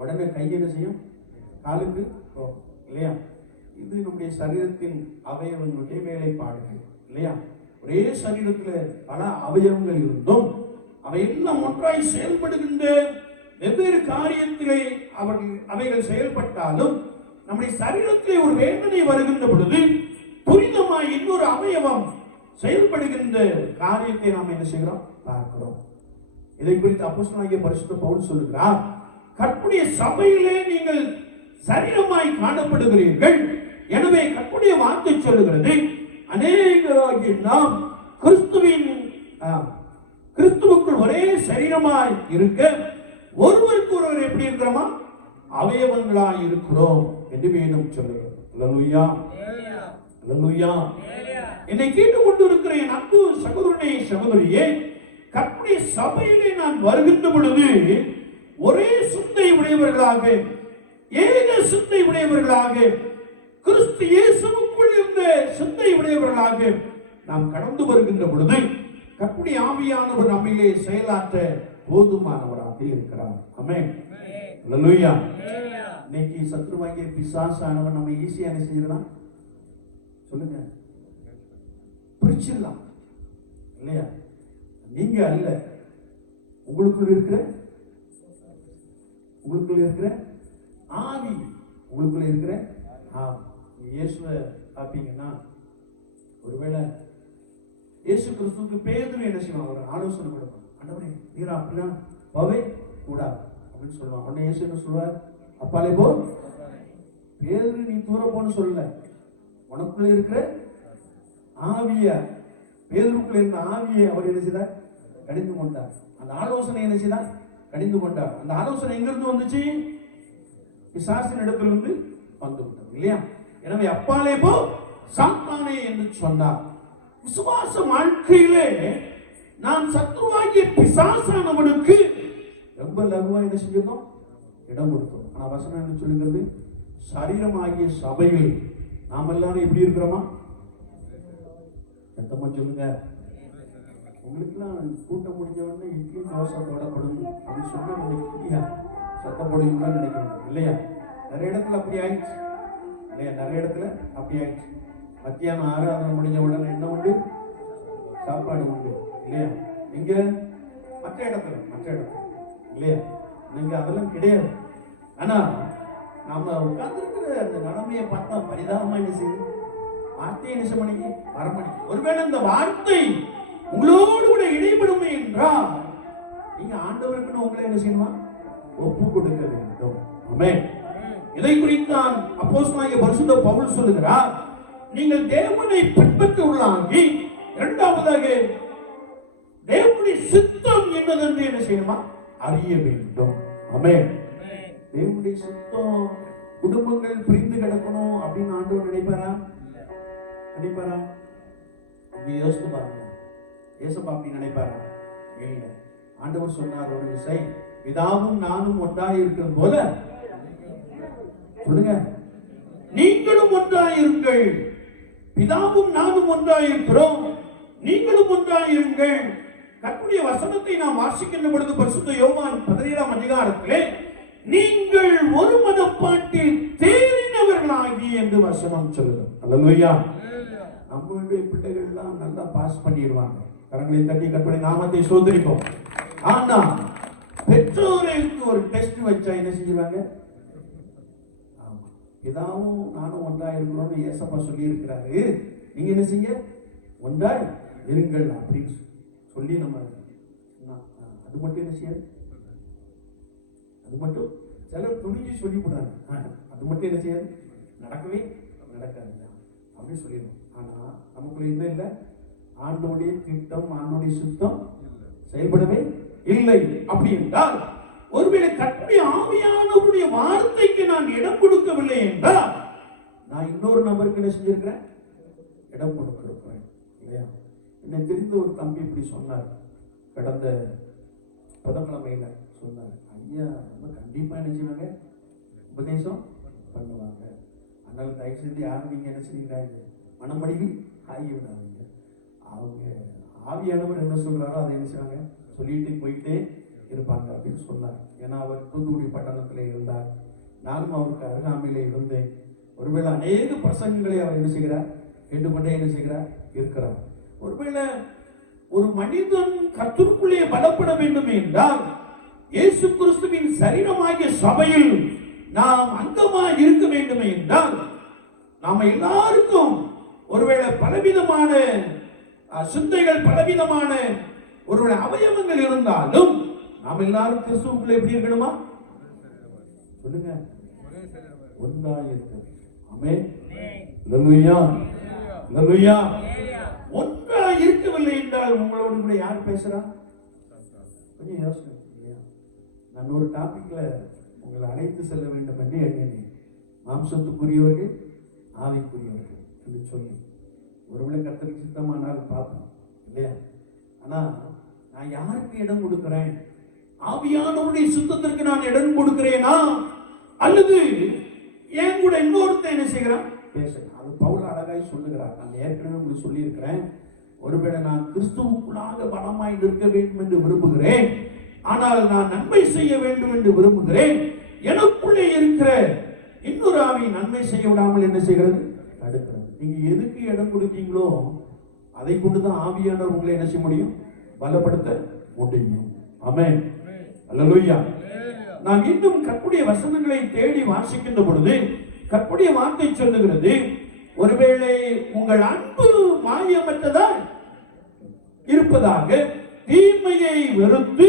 உடனே கை என்ன செய்யும், காலுக்கு போகும் இல்லையா? இது நம்முடைய சரீரத்தின் அவயவங்களுடைய வேலைப்பாடுகள் இல்லையா? ஒரே சரீரத்தில் பல அவயவங்கள் இருந்தும் அவை எல்லாம் ஒன்றாய் செயல்படுகின்ற வெவ்வேறு காரியத்திலே அவைகள் செயல்பட்டாலும் நம்முடைய சரீரத்திலே ஒரு வேதனை வருகின்ற பொழுது துரிதமாய் இன்னொரு அவயவம் செயல்படுகின்ற காரியத்தை நாம் என்ன செய்கிறோம், பார்க்கிறோம். இதை குறித்து அப்போஸ்தலனாகிய பரிசுத்த பவுல் சொல்லுகிறார், கர்த்தருடைய சபையிலே நீங்கள் சரீரமாய் காணப்படுகிறீர்கள். எனவே கர்த்தருடைய வார்த்தை சொல்லுகிறது, அநேகராகிய நாம் கிறிஸ்துவுக்குள் ஒரே சரீரமாய் இருக்க ஒருவருக்கு ஒருவர் எப்படி இருக்கிறோமா, அவயவங்களாய் இருக்கிறோம் என்று வேதம் சொல்லுகிறது. அல்லேலூயா, அல்லேலூயா. என்னை கேட்டுக் கொண்டிருக்கிற என் அன்பு சகோதரனே, சகோதரியே, கர்த்தருடைய சபையிலே நான் வருகின்ற பொழுது ஒரே சிந்தை உடையவர்களாக, ஏக சிந்தை உடையவர்களாக, கிறிஸ்து இயேசுவுக்குள் இருந்த சிந்தை உடையவர்களாக நாம் கடந்து வருகின்ற பொழுது கர்த்தருடைய ஆவியானவர் நம்மிலே செயலாற்ற போதுமானவராக இருக்கிறார். ஆமென். அல்லேலூயா. இன்னைக்கு சத்துருவாகிய பிசாசானவன் நம்ம ஈஸியா என்ன செய்யலாம்? சொல்லுங்க, பிரிச்சிடலாம் இல்லையா? நீங்க அல்ல, உங்களுக்குள்ள இருக்கிற ஆவி, உங்களுக்குள்ள இருக்கிற ஆவி. இயேசுவை பார்ப்பீங்கன்னா, ஒருவேளை இயேசு கிறிஸ்துவுக்கு பேதுரு என்ன செய்வான்? ஒரு ஆலோசனை கொடுப்பான். ஆண்டவரே, நீரா அப்படின்னா போவே கூடாது அப்படின்னு சொல்லுவான். உடனே இயேசு என்ன சொல்லுவார்? அப்பாலே போ. பேதுரு நீ தூர போன்னு சொல்லல, உனக்குள்ள இருக்கிற ஆவிய, பேதுருக்குள்ள இருந்த ஆவியை அவர் என்ன செய்தார்? கடிந்து கொண்டார். அந்த ஆலோசனை என்ன செய்தார்? கடிந்து கொண்டார். அந்த ஆலோசனை எங்கிருந்து வந்துச்சு? பிசாசின் இடத்திலிருந்து வந்து விட்டது இல்லையா? எனவே அப்பாலே போ சாத்தானே என்று சொன்னார். விசுவாச வாழ்க்கையிலே நாம் சத்துருவாகிய பிசாசானவனுக்கு ரொம்ப லகுவா என்ன செஞ்சிருந்தோம்? இடம் கொடுத்தோம். ஆனா வசனம் என்ன சொல்லுகிறது? சரீரமாகிய சபையில் நாம் எல்லாரும் எப்படி இருக்கிறோமா? சத்தமா சொல்லுங்க. உங்களுக்குலாம் கூட்டம் முடிஞ்ச உடனே இட்லி தோசை போடப்படும் அப்படின்னு சொன்னா நீங்க சத்தம் போடுவீங்களான்னு நினைக்கிறீங்க இல்லையா? நிறைய இடத்துல அப்படி ஆயிடுச்சு இல்லையா? நிறைய இடத்துல அப்படி ஆயிடுச்சு. மத்தியானம் ஆராதனை முடிஞ்ச உடனே என்ன உண்டு? சாப்பாடு உண்டு இல்லையா? இங்க மற்ற இடத்துல இல்லையா? நீங்க அதெல்லாம் கிடையாது. ஆனா நாம உட்கார்ந்துருக்கிற அந்த நிலைமையை பார்த்தா பரிதாபமா என்ன செய்யுது? வார்த்தையை நிமிஷம் மணிக்கு வரமணிக்கு. ஒருவேளை இந்த வார்த்தை உங்களோடு கூட இடைபடுமே என்றால் நீங்க ஆண்டவருக்குன்னு உங்களை என்ன செய்யணுமா? ஒப்பு கொடுக்க வேண்டும். ஆமென். இதை குறித்தான் அப்போஸ்தலனாகிய பரிசுத்த பவுல் சொல்லுகிறார், நீங்கள் தேவனை பின்பற்றுவர்களாகி இரண்டாவதாக தேவனுடைய சித்தம் என்னதென்று என்ன செய்யணுமா? அறிய வேண்டும். ஆமென். தேவனுடைய சித்தம் குடும்பங்கள் பிரிந்து கிடக்கணும் அப்படின்னு ஆண்டவர் நினைப்பாரா? யோசித்து பாருங்க. ஏசப்பா அப்படி நினைப்பாரா? இல்லை. ஆண்டவர் சொன்னார் ஒரு விஷயம், பிதாவும் நானும் ஒன்றாய் இருக்கிறது போல சொல்லுங்க, நீங்களும் ஒன்றாயிருங்கள். பிதாவும் நானும் ஒன்றாயிருக்கிறோம், நீங்களும் ஒன்றாயிருங்கள். கர்த்தருடைய வசனத்தை நாம் வாசிக்கின்ற பொழுது பரிசுத்த யோவான் 17ஆம் அதிகாரத்திலே நீங்கள் ஒரு மனப்பாட்டில் தேறினவர்களாகி என்று வசனம் சொல்லுது. அல்லேலூயா. நம்மளுடைய பிள்ளைகள் எல்லாம் நல்லா பாஸ் பண்ணிடுவாங்க. கரங்களை தட்டி கர்த்தருடைய நாமத்தை ஸ்தோத்திரிப்போம். ஆனா பெற்றோருக்கு ஒரு டெஸ்ட் வச்சா என்ன செஞ்சுவாங்க? இதாவும் நானும் ஒன்றா இருக்கிறோம்னு ஏசப்பா சொல்லி இருக்கிறாரு, நீங்க என்ன செய்ய? ஒன்றாய் இருங்கள் அப்படின்னு சொல்லி நம்ம அது மட்டும் என்ன செய்ய? அது மட்டும் சிலர் துணிஞ்சு சொல்லி போடுறாங்க. அது மட்டும் என்ன செய்யாது? நடக்கவே நடக்காது அப்படின்னு சொல்லிடணும். ஆனா நமக்குள்ள என்ன இல்லை? ஆண்டோடைய திட்டம், ஆண்டோடைய சுத்தம் செயல்படவே இல்லை. அப்படி என்றால் ஒருவேளை கர்த்தருடைய ஆவியானவருடைய வார்த்தைக்கு நான் இடம் கொடுக்கவில்லை என்றால் நான் இன்னொரு நபருக்கு என்ன செஞ்சிருக்கிறேன்? இடம் கொடுத்திருக்கிறேன் இல்லையா? என்னை தெரிந்த ஒரு தம்பி இப்படி சொன்னார். கடந்த புதன்கிழமையில சொன்னார், ஐயா நம்ம கண்டிப்பா என்ன செய்வாங்க? உபதேசம் பண்ணுவாங்க. அதனால தயவு செய்து யாரும் நீங்க என்ன செய்யுங்க? மனமடிவு ஆகி விடாதீங்க. அவங்க ஆவியானவர் என்ன சொல்றாரோ அதை என்ன செய்வாங்க? சொல்லிட்டு போயிட்டே இருப்பாங்க அப்படின்னு சொன்னார். ஏன்னா அவர் தூத்துக்குடி பட்டணத்திலே இருந்தார், நானும் அவருக்கு அருகாமையிலே இருந்தேன். ஒருவேளை அநேக பிரசங்கங்களை அவர் என்ன செய்கிறார்? கேட்டுக்கொண்டே என்ன செய்கிறார்? இருக்கிறார். ஒருவேளை ஒரு மனிதன் கர்த்தருக்குள்ளே பலப்பட வேண்டும் என்றால் இயேசு கிறிஸ்துவின் சரீரமாகிய சபையில் நாம் அங்கமாக இருக்க வேண்டும் என்றால் நாம எல்லாருக்கும் ஒருவேளை பலவிதமான சிந்தைகள், பலவிதமான ஒருவேளை அவயவங்கள் இருந்தாலும் நாம் எல்லாரும் கிறிஸ்துவுக்குள்ள எப்படி இருக்கணுமா? சொல்லுங்க, ஒன்றா இருக்க. ஆமென். அல்லேலூயா. அல்லேலூயா. ஒன்றா இருக்கவில்லை என்றால் உங்களோடு கூட யார் பேசுறா? கொஞ்சம் யோசனை இல்லையா? நான் ஒரு டாபிக்ல உங்களை அழைத்து செல்ல வேண்டும் என்று எண்ணினேன். மாம்சத்துக்குரியவர்கள், ஆவிக்குரியவர்கள் என்று சொல்லி ஒருவேளை கர்த்தருக்கு சித்தமானால் பார்ப்போம் இல்லையா? ஆனா நான் யாருக்கு இடம் கொடுக்கிறேன்? ஆவியானவருடைய சுத்தத்திற்கு நான் இடம் கொடுக்கிறேனா, அல்லது ஏன் கூட இன்னொருத்தன் என்ன செய்கிறான் பேசுறேன்? அது பவுல் அழகாய் சொல்லுகிறார். நான் ஏற்கனவே உங்களுக்கு சொல்லி இருக்கிறேன். ஒருவேளை நான் கிறிஸ்துவுக்குள்ளாக பலமாய் நிற்க வேண்டும் என்று விரும்புகிறேன், ஆனால் நான் நன்மை செய்ய வேண்டும் என்று விரும்புகிறேன். எனக்குள்ளே இருக்கிற இன்னொரு ஆவி நன்மை செய்ய விடாமல் என்ன செய்கிறது? தடுக்கிறது. நீங்க எதுக்கு இடம் கொடுத்தீங்களோ அதை கொண்டுதான் ஆவியானவர் உங்களை என்ன செய்ய முடியும்? பலப்படுத்த முடியும். ஆமென். அல்லேலூயா. நாம் இன்னும் கர்த்தருடைய வசனங்களை தேடி வாசிக்கின்ற பொழுது கர்த்தருடைய வார்த்தை சொல்லுகிறது, ஒருவேளை உங்கள் அன்பு மாயமற்றதா இருப்பதாக தீமையை வெறுத்து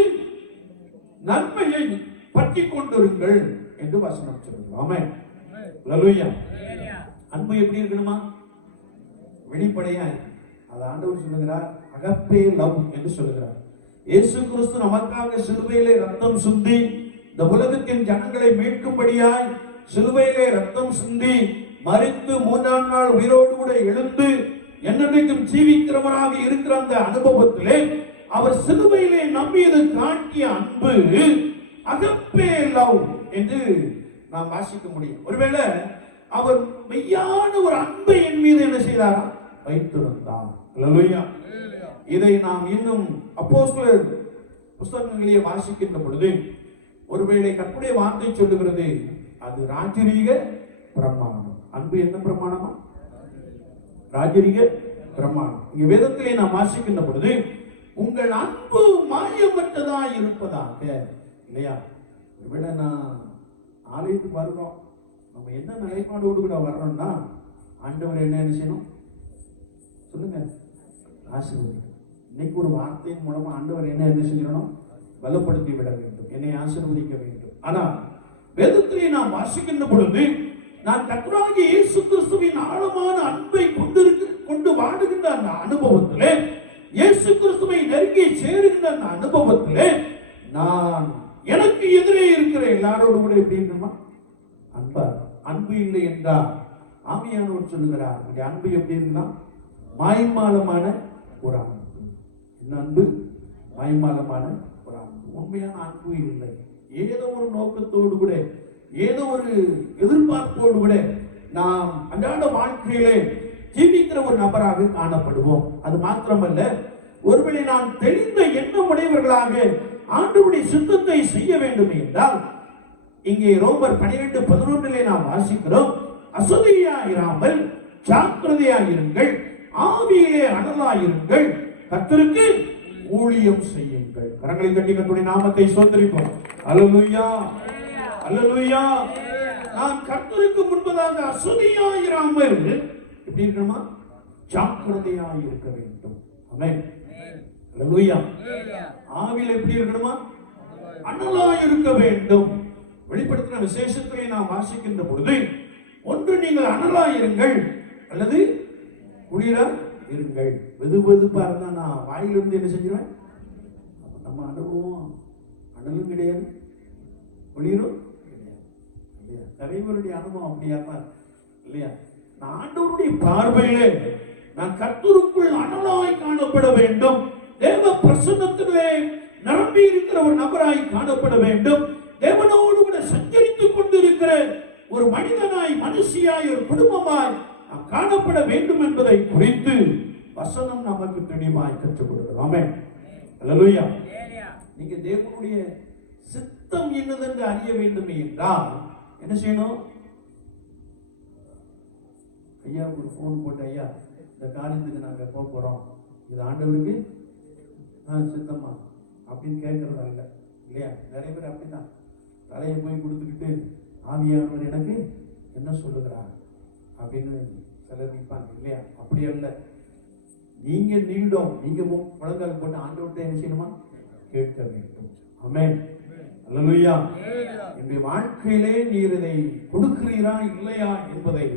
நன்மையை பற்றி கொண்டிருங்கள் என்று வசனம் சொல்லுங்கள். ஆமென். அல்லேலூயா. அன்பு எப்படி இருக்கணுமா? வெளிப்படையா. அது ஆண்டவர் சொல்லுகிறார், அகப்பே லவ் என்று சொல்லுகிறார். இயேசு கிறிஸ்து நமக்காக சிலுவையிலே ரத்தம் சிந்தி இந்த உலகத்தின் ஜனங்களை மீட்கும்படியாய் சிலுவையிலே ரத்தம் சிந்தி மரித்து மூன்றாம் நாள் உயிரோடு கூட எழுந்து என்னைக்கும் ஜீவிக்கிறவராக இருக்கிற அந்த அனுபவத்திலே அவர் சிலுவையிலே நம்பியது காட்டிய அன்பு அகப்பே லவ் என்று நாம் வாசிக்க முடியும். ஒருவேளை அவர் மெய்யான ஒரு அன்பை என் மீது என்ன செய்தாரா? வைத்திருந்தார். அல்லேலூயா. இதை நாம் இன்னும் அப்போஸ்தலர் புத்தகங்களிலே வாசிக்கின்ற பொழுது ஒருவேளை கர்த்தருடைய வார்த்தை சொல்லுகிறது, அது ராஜரீக பிரமாணம். அன்பு என்ன பிரமாணமா? ராஜரீக பிரமாணம். இங்க வேதத்திலே நாம் வாசிக்கின்ற பொழுது உங்கள் அன்பு மாயமற்றதா இருப்பதாக, இல்லையா? ஒருவேளை நான் ஆலயத்துக்கு வருகிறோம், நம்ம என்ன நிலைப்பாடோடு கூட வர்றோம்னா, ஆண்டவர் என்ன செய்யணும் சொல்லுங்க? ஆசீர்வதிக்கணும். இன்னைக்கு ஒரு வார்த்தையின் மூலமா ஆண்டவர் என்ன செய்யணும்? பலப்படுத்தி விட வேண்டும், என்னை ஆசீர்வதிக்க வேண்டும். ஆனா வேதத்திலே நாம் வாசிக்கின்ற பொழுது நான் கர்த்தராகிய இயேசு கிறிஸ்துவின் ஆழமான அன்பை கொண்டு வாடுகின்ற அந்த அனுபவத்திலே, இயேசு கிறிஸ்துவை நெருங்கி சேருகின்ற அந்த அனுபவத்திலே நான் எனக்கு எதிரே இருக்கிற எல்லாரோடும் கூட எப்படி இருக்கணுமா? அன்பா. அன்பு இல்லை என்றால் ஆவியானவர் சொல்லுகிறார், உங்களுடைய அன்பு எப்படி இருந்தா மாய்மாலமான ஒரு அன்பு. என்ன அன்பு? மாய்மாலமான ஒரு அன்பு. உண்மையான அன்பு இல்லை. ஏதோ ஒரு நோக்கத்தோடு கூட, ஏதோ ஒரு எதிர்பார்ப்போடு கூட நாம் அன்றாட வாழ்க்கையிலே ஜீவிக்கிற ஒரு நபராக காணப்படுவோம். அது மாத்திரமல்ல, ஒருவேளை நான் தெளிந்த எண்ணம் உடையவர்களாக ஆண்டவருடைய சித்தத்தை செய்ய வேண்டும் என்றால், இங்கே ரோமர் 12:11 நாம் வாசிக்கிறோம், அசதியாயிராமல் ஜாக்கிரதையாயிருங்கள், ஆவியிலே அனலாயிருங்கள், கர்த்தருக்கு ஊழியம் செய்யுங்கள். கரங்களை தட்டி கர்த்தருடைய நாமத்தை ஸ்தோத்திரிப்போம். அல்லேலூயா, அல்லேலூயா. நாம் கர்த்தருக்கு முன்பதாக அசதியாயிராமல் எப்படி இருக்கணுமா? ஜாக்கிரதையாய் இருக்க வேண்டும். ஆமென். அல்லேலூயா. ஆவியிலே எப்படி இருக்கணுமா? அனலாய் இருக்க வேண்டும். வெளிப்படுத்தின விசேஷத்திலே நாம் வாசிக்கின்ற பொழுது, ஒன்று நீங்கள் அனலாய் இருங்கள் அல்லது குளிரா இருங்கள். வெது வெதுப்பா இருந்தா நான் வாயிலிருந்து என்ன செஞ்சிருவேன்? நம்ம அனுபவம் அனலும் கிடையாது, குளிரும் கிடையாது, இல்லையா? நிறைவருடைய அனுபவம் அப்படியா தான், இல்லையா? நான் ஆண்டவருடைய பார்வையிலே நான் கர்த்தருக்குள் அனலாய் காணப்பட வேண்டும், தேவ பிரசன்னத்திலே நிரம்பி இருக்கிற ஒரு நபராய் காணப்பட வேண்டும், தேவனோடு கூட சஞ்சரித்துக் கொண்டிருக்கிற ஒரு மனிதனாய், மனுஷியாய், ஒரு குடும்பமாய் நாம் காணப்பட வேண்டும் என்பதை குறித்து வசனம் நமக்கு தெளிவாய் கற்றுக் கொடுக்கிறது. ஆமென். அல்லேலூயா. நீங்க தேவனுடைய சித்தம் என்னதென்று அறிய வேண்டும் என்றால் என்ன செய்யணும்? ஐயா ஒரு போன் போட்டு, ஐயா இந்த காரியத்துக்கு நாங்க போக போறோம், இது ஆண்டவருக்கு சித்தமா அப்படின்னு கேட்கறது அல்ல, இல்லையா? நிறைய பேர் அப்படித்தான் தலையை போய் கொடுத்துக்கிட்டு ஆவியானவர் எனக்கு என்ன சொல்லுகிறார் அப்படின்னு சிலர் நிற்பாங்க, இல்லையா? அப்படி அல்ல. நீங்க நீண்டும் நீங்க முழங்கால் போட்டு ஆண்டவர்கிட்ட என்ன செய்யணுமா? கேட்க வேண்டும். ஆமென். அல்லேலூயா. இந்த வாழ்க்கையிலே நீர் இதை கொடுக்கிறீரா இல்லையா என்பதை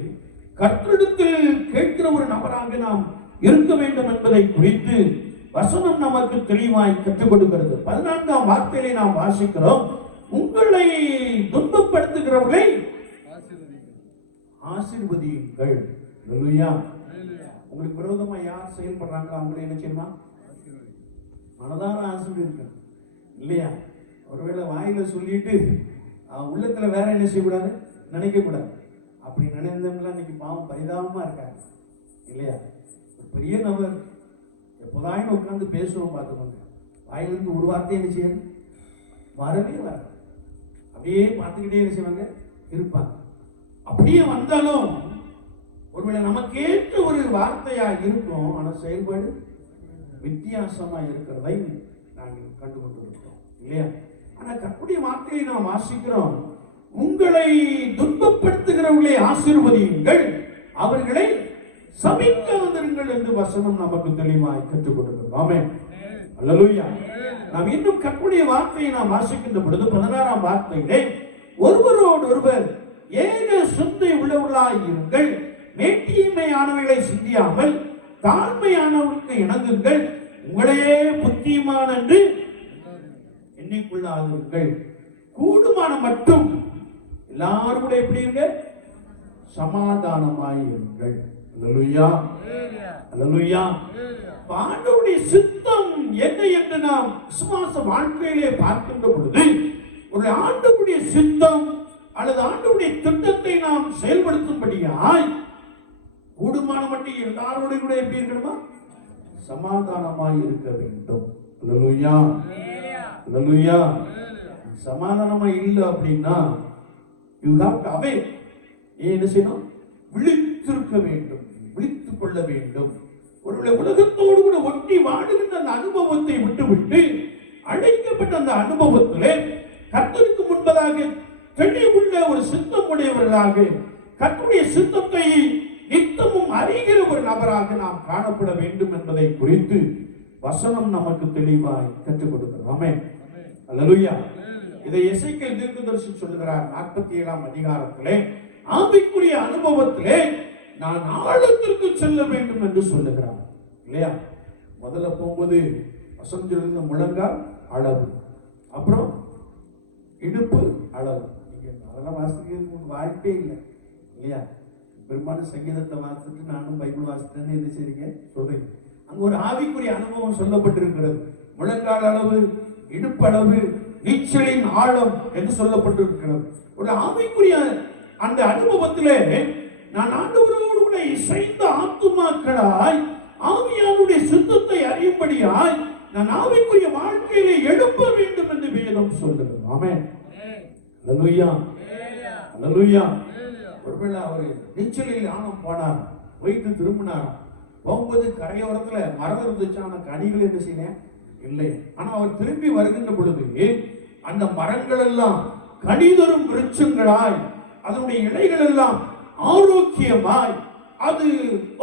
கர்த்தரிடத்தில் கேட்கிற ஒரு நபராக நாம் இருக்க வேண்டும் என்பதை குறித்து வசனம் நமக்கு தெளிவாய் கற்றுக் கொடுக்கிறது. 14ஆம் வார்த்தையிலே நாம் வாசிக்கிறோம், உங்களை துன்பப்படுத்துகிறவர்களை ஆசீர்வதியுங்கள். அல்லேலூயா. உங்களுக்கு விரோதமா யார் செயல்படுறாங்களோ அவங்களை என்ன செய்யணுமா? மனதார ஆசீர்வதிக்கணும் இல்லையா? ஒருவேளை வாயில சொல்லிட்டு உள்ளத்துல வேற என்ன செய்யக்கூடாது, நினைக்க கூடாது. அப்படி நினைந்தவங்களாம் இன்னைக்கு பாவம் பரிதாபமா இருக்காங்க இல்லையா? ஒரு பெரிய நபர் எப்போதாயும் உட்கார்ந்து பேசுவோம், பார்த்துக்கோங்க, வாயிலிருந்து ஒரு வார்த்தை என்ன செய்யணும், வரவே வர அப்படியே பார்த்துக்கிட்டே என்ன செய்வாங்க, இருப்பாங்க. அப்படியே வந்தாலும் ஒருவேளை நமக்கேற்ற ஒரு வார்த்தையா இருக்கும், ஆனா செயல்பாடு வித்தியாசமா இருக்கிறதை நாங்கள் கண்டுகொண்டு இருக்கிறோம் இல்லையா? ஆனா கர்த்தருடைய வார்த்தையை நாம் வாசிக்கிறோம், உங்களை துன்பப்படுத்துகிறவர்களை ஆசீர்வதியுங்கள், அவர்களை சபிக்காதிருங்கள் என்று வசனம் நமக்கு தெளிவாய் கற்றுக் கொடுக்கிறது. ஆமென், அல்லேலூயா. நாம் இன்னும் கர்த்தருடைய வார்த்தையை நாம் வாசிக்கின்ற பொழுது 16ஆம் வார்த்தையிலே, ஒருவரோடு ஒருவர் ஏக சிந்தை உள்ளவர்களாய் இருங்கள், மேட்டிமையானவர்களை சிந்தியாமல் தாழ்மையானவர்களுக்கு இணங்குங்கள், உங்களையே புத்திமான் என்று எண்ணிக்கொள்ளாதீர்கள், கூடுமான மட்டும் எல்லாரும் கூட எப்படி இருங்க, சமாதானமாய் இருங்கள். அல்லேலூயா, அல்லேலூயா. ஆண்டவருடைய சித்தம் என்ன என்று நாம் விசுவாச வாழ்க்கையிலே பார்க்கின்ற பொழுது, ஒரு ஆண்டவருடைய சித்தம் அல்லது ஆண்டவருடைய திட்டத்தை நாம் செயல்படுத்தும்படியாய் கூடுமான மட்டும் எல்லாரோட கூட எப்படி இருக்கணுமா, சமாதானமாய் இருக்க வேண்டும். அல்லேலூயா, அல்லேலூயா. சமாதானமா இல்லை அப்படின்னா you have to awake. என்ன செய்யணும், விழித்திருக்க வேண்டும், விழித்துக் கொள்ள வேண்டும். ஒருவேளை உலகத்தோடு கூட ஒட்டி வாழுகின்ற அந்த அனுபவத்தை விட்டுவிட்டு அழைக்கப்பட்ட அந்த அனுபவத்திலே கர்த்தருக்கு முன்பதாக தெளிவுள்ள ஒரு சித்தம் உடையவர்களாக, கர்த்தருடைய சித்தத்தை நித்தமும் அறிகிற ஒரு நபராக நாம் காணப்பட வேண்டும் என்பதை குறித்து வசனம் நமக்கு தெளிவாய் கற்றுக் கொடுக்கிறது. ஆமென், அல்லேலூயா. இதை எசேக்கியேல் தீர்க்கதரிசி சொல்லுகிறார் 47ஆம் அதிகாரத்திலே, ஆவிக்குரிய அனுபவத்திலே நான் ஆழத்திற்கு செல்ல வேண்டும் என்று சொல்லுகிறார் இல்லையா? முதல்ல போகும்போது வசனம் சொல்லுங்க, முழங்கால் அளவு, அப்புறம் இடுப்பு அளவு. நீங்க அதெல்லாம் வாசிக்கிறதுக்கு வாய்ப்பே இல்லை இல்லையா? பெரும்பாலும் சங்கீதத்தை வாசிட்டு நானும் பைபிள் வாசிட்டேன்னு என்ன செய்றீங்க, சொல்றீங்க. அங்க ஒரு ஆவிக்குரிய அனுபவம் சொல்லப்பட்டிருக்கிறது. முழங்கால் அளவு, இடுப்பு அளவு, நீச்சலின் ஆழம் என்று சொல்லப்பட்டிருக்கிறது. ஒரு ஆவிக்குரிய அந்த அனுபவத்திலே நான் ஆண்டவரோடு கூட இசைந்த ஆத்துமாக்களாய் ஆவியானுடைய சித்தத்தை அறியும்படியாய் நான் ஆவிக்குரிய வாழ்க்கையிலே எழுப்ப வேண்டும் என்று வேதம் சொல்கிறது. ஆமென், அல்லேலூயா, அல்லேலூயா. ஒருவேளை அவர் நீச்சலில் ஆழம் போனார், போயிட்டு திரும்பினார், போகும்போது கரையோரத்துல மரம் இருந்துச்சு, ஆனா கனிகள் என்ன செய்ய இல்லை. ஆனா அவர் திரும்பி வருகின்ற பொழுது அந்த மரங்கள் எல்லாம் கனிதரும் விருட்சங்களாய், அதனுடைய இலைகள் எல்லாம் ஆரோக்கியமாய், அது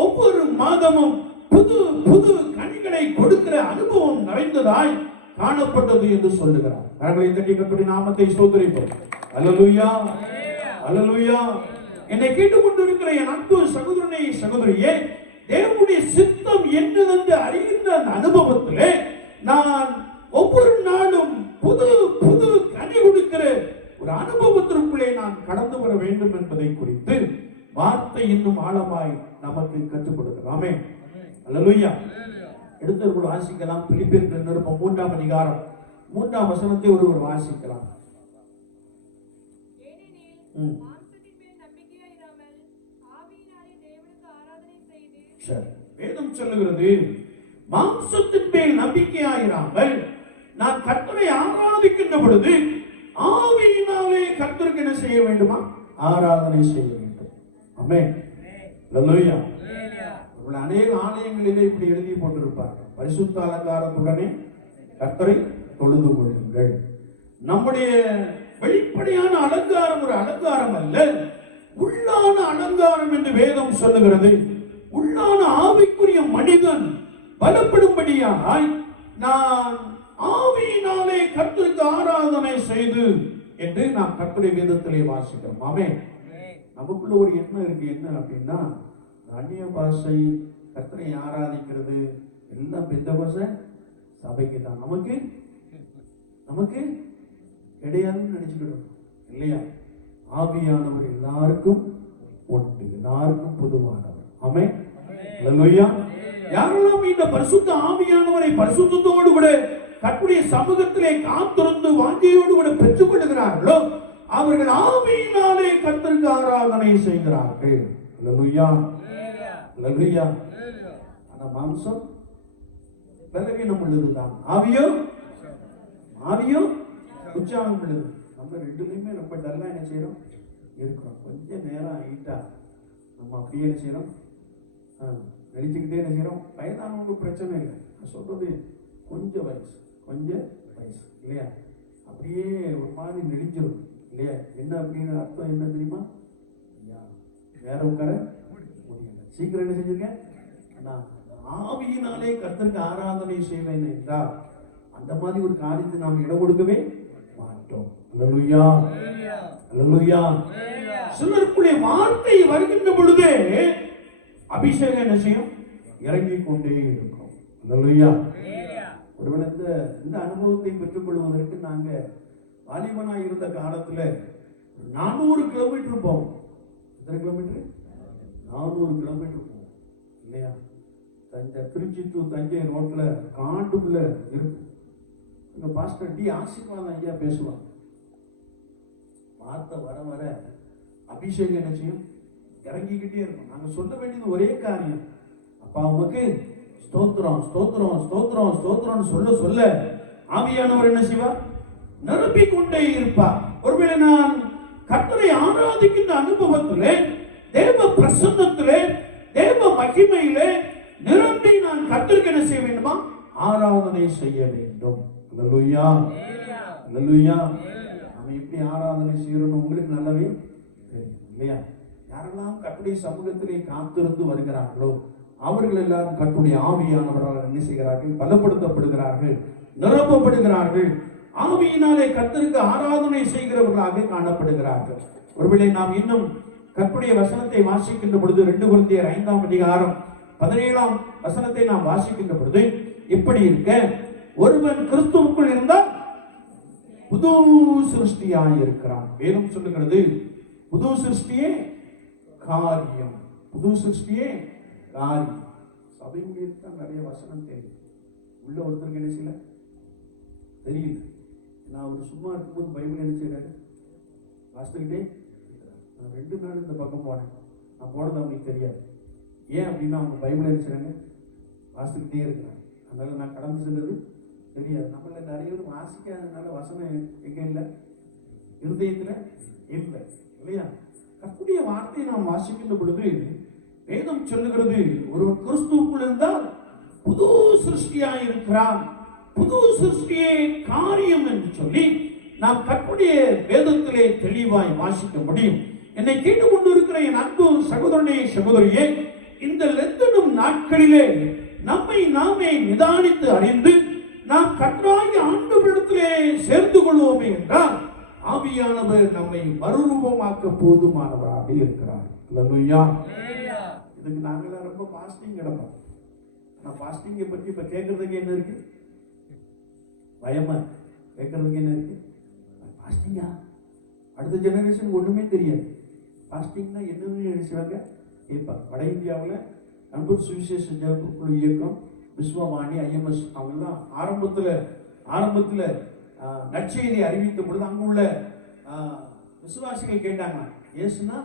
ஒவ்வொரு மாதமும் புது புது கனிகளை கொடுக்கிற அனுபவம் நிறைந்ததாய் காணப்பட்டது என்று சொல்லுகிறார். கரங்களை தட்டி கர்த்தருடைய நாமத்தை ஸ்தோத்திரிப்போம். அல்லேலூயா, அல்லேலூயா. என்னை கேட்டுக்கொண்டிருக்கிற என் அன்பு சகோதரனே, சகோதரியே, தேவனுடைய சித்தம் என்னதென்று அறிகின்ற அந்த அனுபவத்திலே நான் ஒவ்வொரு நாளும் புது புது கனி கொடுக்கிற ஒரு அனுபவத்திற்குள்ளே நான் கடந்து வர வேண்டும் என்பதை குறித்து வார்த்தை இன்னும் ஆழமாய் நமக்கு கற்றுக் கொடுக்கிறது. ஆமென், அல்லேலூயா. எடுத்து வாசிக்கலாம். பிலிப்பியர் நிருபம் 3ஆம் அதிகாரம் 3ஆம் வசனத்தை ஒருவர் வாசிக்கலாம். வேதம் சொல்லுகிறது, மாம்சத்தின் மேல் நம்பிக்கையாயிராமல் நான் கர்த்தரை ஆராதிக்கின்ற பொழுது ஆவியினாலே கர்த்தருக்கு என்ன செய்ய வேண்டுமா, ஆராதனை செய்ய வேண்டும். ஆமென், அல்லேலூயா. அநேக ஆலயங்களிலே இப்படி எழுதி போட்டிருப்பார்கள், பரிசுத்த அலங்காரத்துடனே கர்த்தரை தொழுது கொள்ளுங்கள். நம்முடைய வெளிப்படையான அலங்காரம் ஒரு அலங்காரம் அல்ல, உள்ளான அலங்காரம் என்று வேதம் சொல்லுகிறது. உள்ளான ஆவிக்குரிய மனிதன் பலப்படும்படியாய் நான் ஆவியினாலே கர்த்தருக்கு ஆராதனை செய்து என்று நாம் கர்த்தருடைய வேதத்திலே வாசிக்கிறோம். ஆமென். நமக்குள்ள ஒரு எண்ணம் இருக்கு, என்ன அப்படின்னா அந்நிய பாஷை, கர்த்தரை ஆராதிக்கிறது எல்லாம் பெந்தகோஸ்தே சபைக்கு தான், நமக்கு நமக்கு கிடையாதுன்னு நினைச்சுக்கிட்டோம் இல்லையா? ஆவியானவர் எல்லாருக்கும் உண்டு, எல்லாருக்கும் பொதுவானவர். ஆமென், அல்லேலூயா. யாரெல்லாம் இந்த பரிசுத்த ஆவியானவரை பரிசுத்தத்தோடு கூட கர்த்தருடைய சமூகத்திலே காத்திருந்து வாஞ்சையோடு கூட பெற்றுக் கொள்கிறார்களோ அவர்கள் ஆவியினாலே கர்த்தருக்கு ஆராதனை செய்கிறார்கள். அல்லேலூயா, அல்லேலூயா. ஆனா மாம்சம் பலவீனம் உள்ளதுதான், ஆவியோ உற்சாகம் உள்ளது. நம்ம ரெண்டுலையுமே ரொம்ப டல்லா என்ன செய்யறோம் இருக்கிறோம். கொஞ்சம் நேரம் ஆகிட்டா நம்ம அப்படியே என்ன செய்யறோம், நடிச்சுக்கிட்டே என்ன செய்யறோம். வயதானவங்க பிரச்சனை இல்லை, நான் சொல்றது கொஞ்சம் வயசு இல்லையா, அப்படியே ஒரு மாதிரி நெடிஞ்சிடும் இல்லையா. என்ன அப்படின்னு அர்த்தம் என்ன தெரியுமா, வேற உட்கார முடியல. சீக்கிரம் என்ன செஞ்சிருக்கேன், ஆவியினாலே கர்த்தருக்கு ஆராதனை செய்வேன் என்றால் அந்த மாதிரி ஒரு காரியத்தை நாம் இடம் கொடுக்கவே மாட்டோம். அல்லேலூயா, அல்லேலூயா. சிலருக்குள்ளே வார்த்தை வருகின்ற பொழுதே அபிஷேகம் என்ன செய்யும், இறங்கிக் கொண்டே இருக்கும். அல்லேலூயா. ஒருவேளை இந்த அனுபவத்தை பெற்றுக் கொள்வதற்கு நாங்க வாலிபனாய் இருந்த காலத்துல 400 கிலோமீட்டர் போவோம். எத்தனை கிலோமீட்டர்? 400 கிலோமீட்டர் போவோம் இல்லையா. திருச்சி டு தஞ்சை ரோட்ல காட்டுக்குள்ள இருக்கும். எங்க பாஸ்டர் டி ஆசீர்வாதம் ஐயா பேசுவாங்க. வார்த்தை வர வர அபிஷேகம் என்ன செய்யும், இறங்கிக்கிட்டே இருக்கும். நாங்க சொல்ல வேண்டியது ஒரே காரியம், அப்பா உமக்கு ஸ்தோத்திரம் ஸ்தோத்திரம் ஸ்தோத்திரம் ஸ்தோத்திரம் சொல்ல சொல்ல ஆவியானவர் என்ன செய்வார், நிரப்பிக் கொண்டே இருப்பார். ஒருவேளை நான் கர்த்தரை ஆராதிக்கின்ற அனுபவத்திலே, தேவ பிரசன்னத்திலே, தேவ மகிமையிலே நிரம்பி நான் கர்த்தருக்கு என்ன செய்ய வேண்டுமா, ஆராதனை செய்ய வேண்டும். அல்லேலூயா, அல்லேலூயா. நாம எப்படி ஆராதனை செய்யறோம்னு உங்களுக்கு நல்லாவே தெரியும் இல்லையா. யாரெல்லாம் கர்த்தருடைய சமூகத்திலே காத்திருந்து வருகிறார்களோ அவர்கள் எல்லாரும் கர்த்தருடைய ஆவியானவரால் என்ன செய்கிறார்கள், பலப்படுத்தப்படுகிறார்கள், நிரப்பப்படுகிறார்கள். ஆவியினாலே கர்த்தருக்கு ஆராதனை செய்கிறவர்களாக காணப்படுகிறார்கள். ஒருவேளை நாம் இன்னும் கர்த்தருடைய வசனத்தை வாசிக்கின்ற பொழுது 2 கொரிந்தியர் 5ஆம் அதிகாரம் 17ஆம் வசனத்தை நாம் வாசிக்கின்ற பொழுது இப்படி இருக்க, ஒருவன் கிறிஸ்துவுக்குள் இருந்தால் புது சிருஷ்டியாய் இருக்கிறான். வேதம் சொல்லுகிறது புது சிருஷ்டியே காரியம், புது சிருஷ்டியே காரியம். சபையில் தான் நிறைய வசனம் தெரியும், உள்ள ஒருத்தருக்கு என்ன செய்யல தெரியல. நான் ஒரு சும்மா இருக்கும்போது பைபிள் என்ன செய்யறாரு வாசித்துக்கிட்டே. நான் 2 நாள் இந்த பக்கம் போனேன், நான் போனது அவங்களுக்கு தெரியாது. ஏன் அப்படின்னா அவங்க பைபிள் என்ன செய்றாங்க, வாசித்துக்கிட்டே இருக்கிறாங்க. அதனால நான் கடந்து சென்றது தெரியாது. நம்மள நிறைய பேர் வாசிக்காதனால வசனம் எங்க இல்லை, இருதயத்துல இல்லை இல்லையா. கர்த்தருடைய வார்த்தையை நாம் வாசிக்கின்ற பொழுது வேதம் சொல்லுகிறது, ஒரு கிறிஸ்துவுக்குள் இருந்தால் புது சிருஷ்டியாய் இருக்கிறான், புது சிருஷ்டியே காரியம் என்று சொல்லி நாம் கர்த்தருடைய வேதத்திலே தெளிவாய் வாசிக்க முடியும். என்னை கேட்டுக்கொண்டு இருக்கிற என் அன்பு சகோதரனே சகோதரியே, இந்த லெந்தனும் நாட்களிலே நம்மை நாமே நிதானித்து அறிந்து நாம் கர்த்தராகிய ஆண்டவரிடத்திலே சேர்ந்து கொள்வோமே என்றால் ஆவியானவர் நம்மை மறுரூபமாக்க போதுமானவராக இருக்கிறார். அல்லேலூயா. இதுக்கு நாங்களாம் ரொம்ப பாஸ்டிங் கிடப்போம். நான் பாஸ்டிங்கை பற்றி இப்ப கேட்கறதுக்கு என்ன இருக்கு, பயமா கேட்கறதுக்கு என்ன இருக்கு, பாஸ்டிங்கா அடுத்த ஜெனரேஷன் ஒண்ணுமே தெரியாது. பாஸ்டிங்னா என்னன்னு நினைச்சுவாங்க கேட்பாங்க. வட இந்தியாவில் நண்பர் சுவிசேஷ குழு இயக்கம், விஸ்வவாணி, IMS அவங்கெல்லாம் ஆரம்பத்துல நற்செய்தி அறிவித்த பொழுது அங்க உள்ள விசுவாசிகள் கேட்டாங்க, ஏசுனா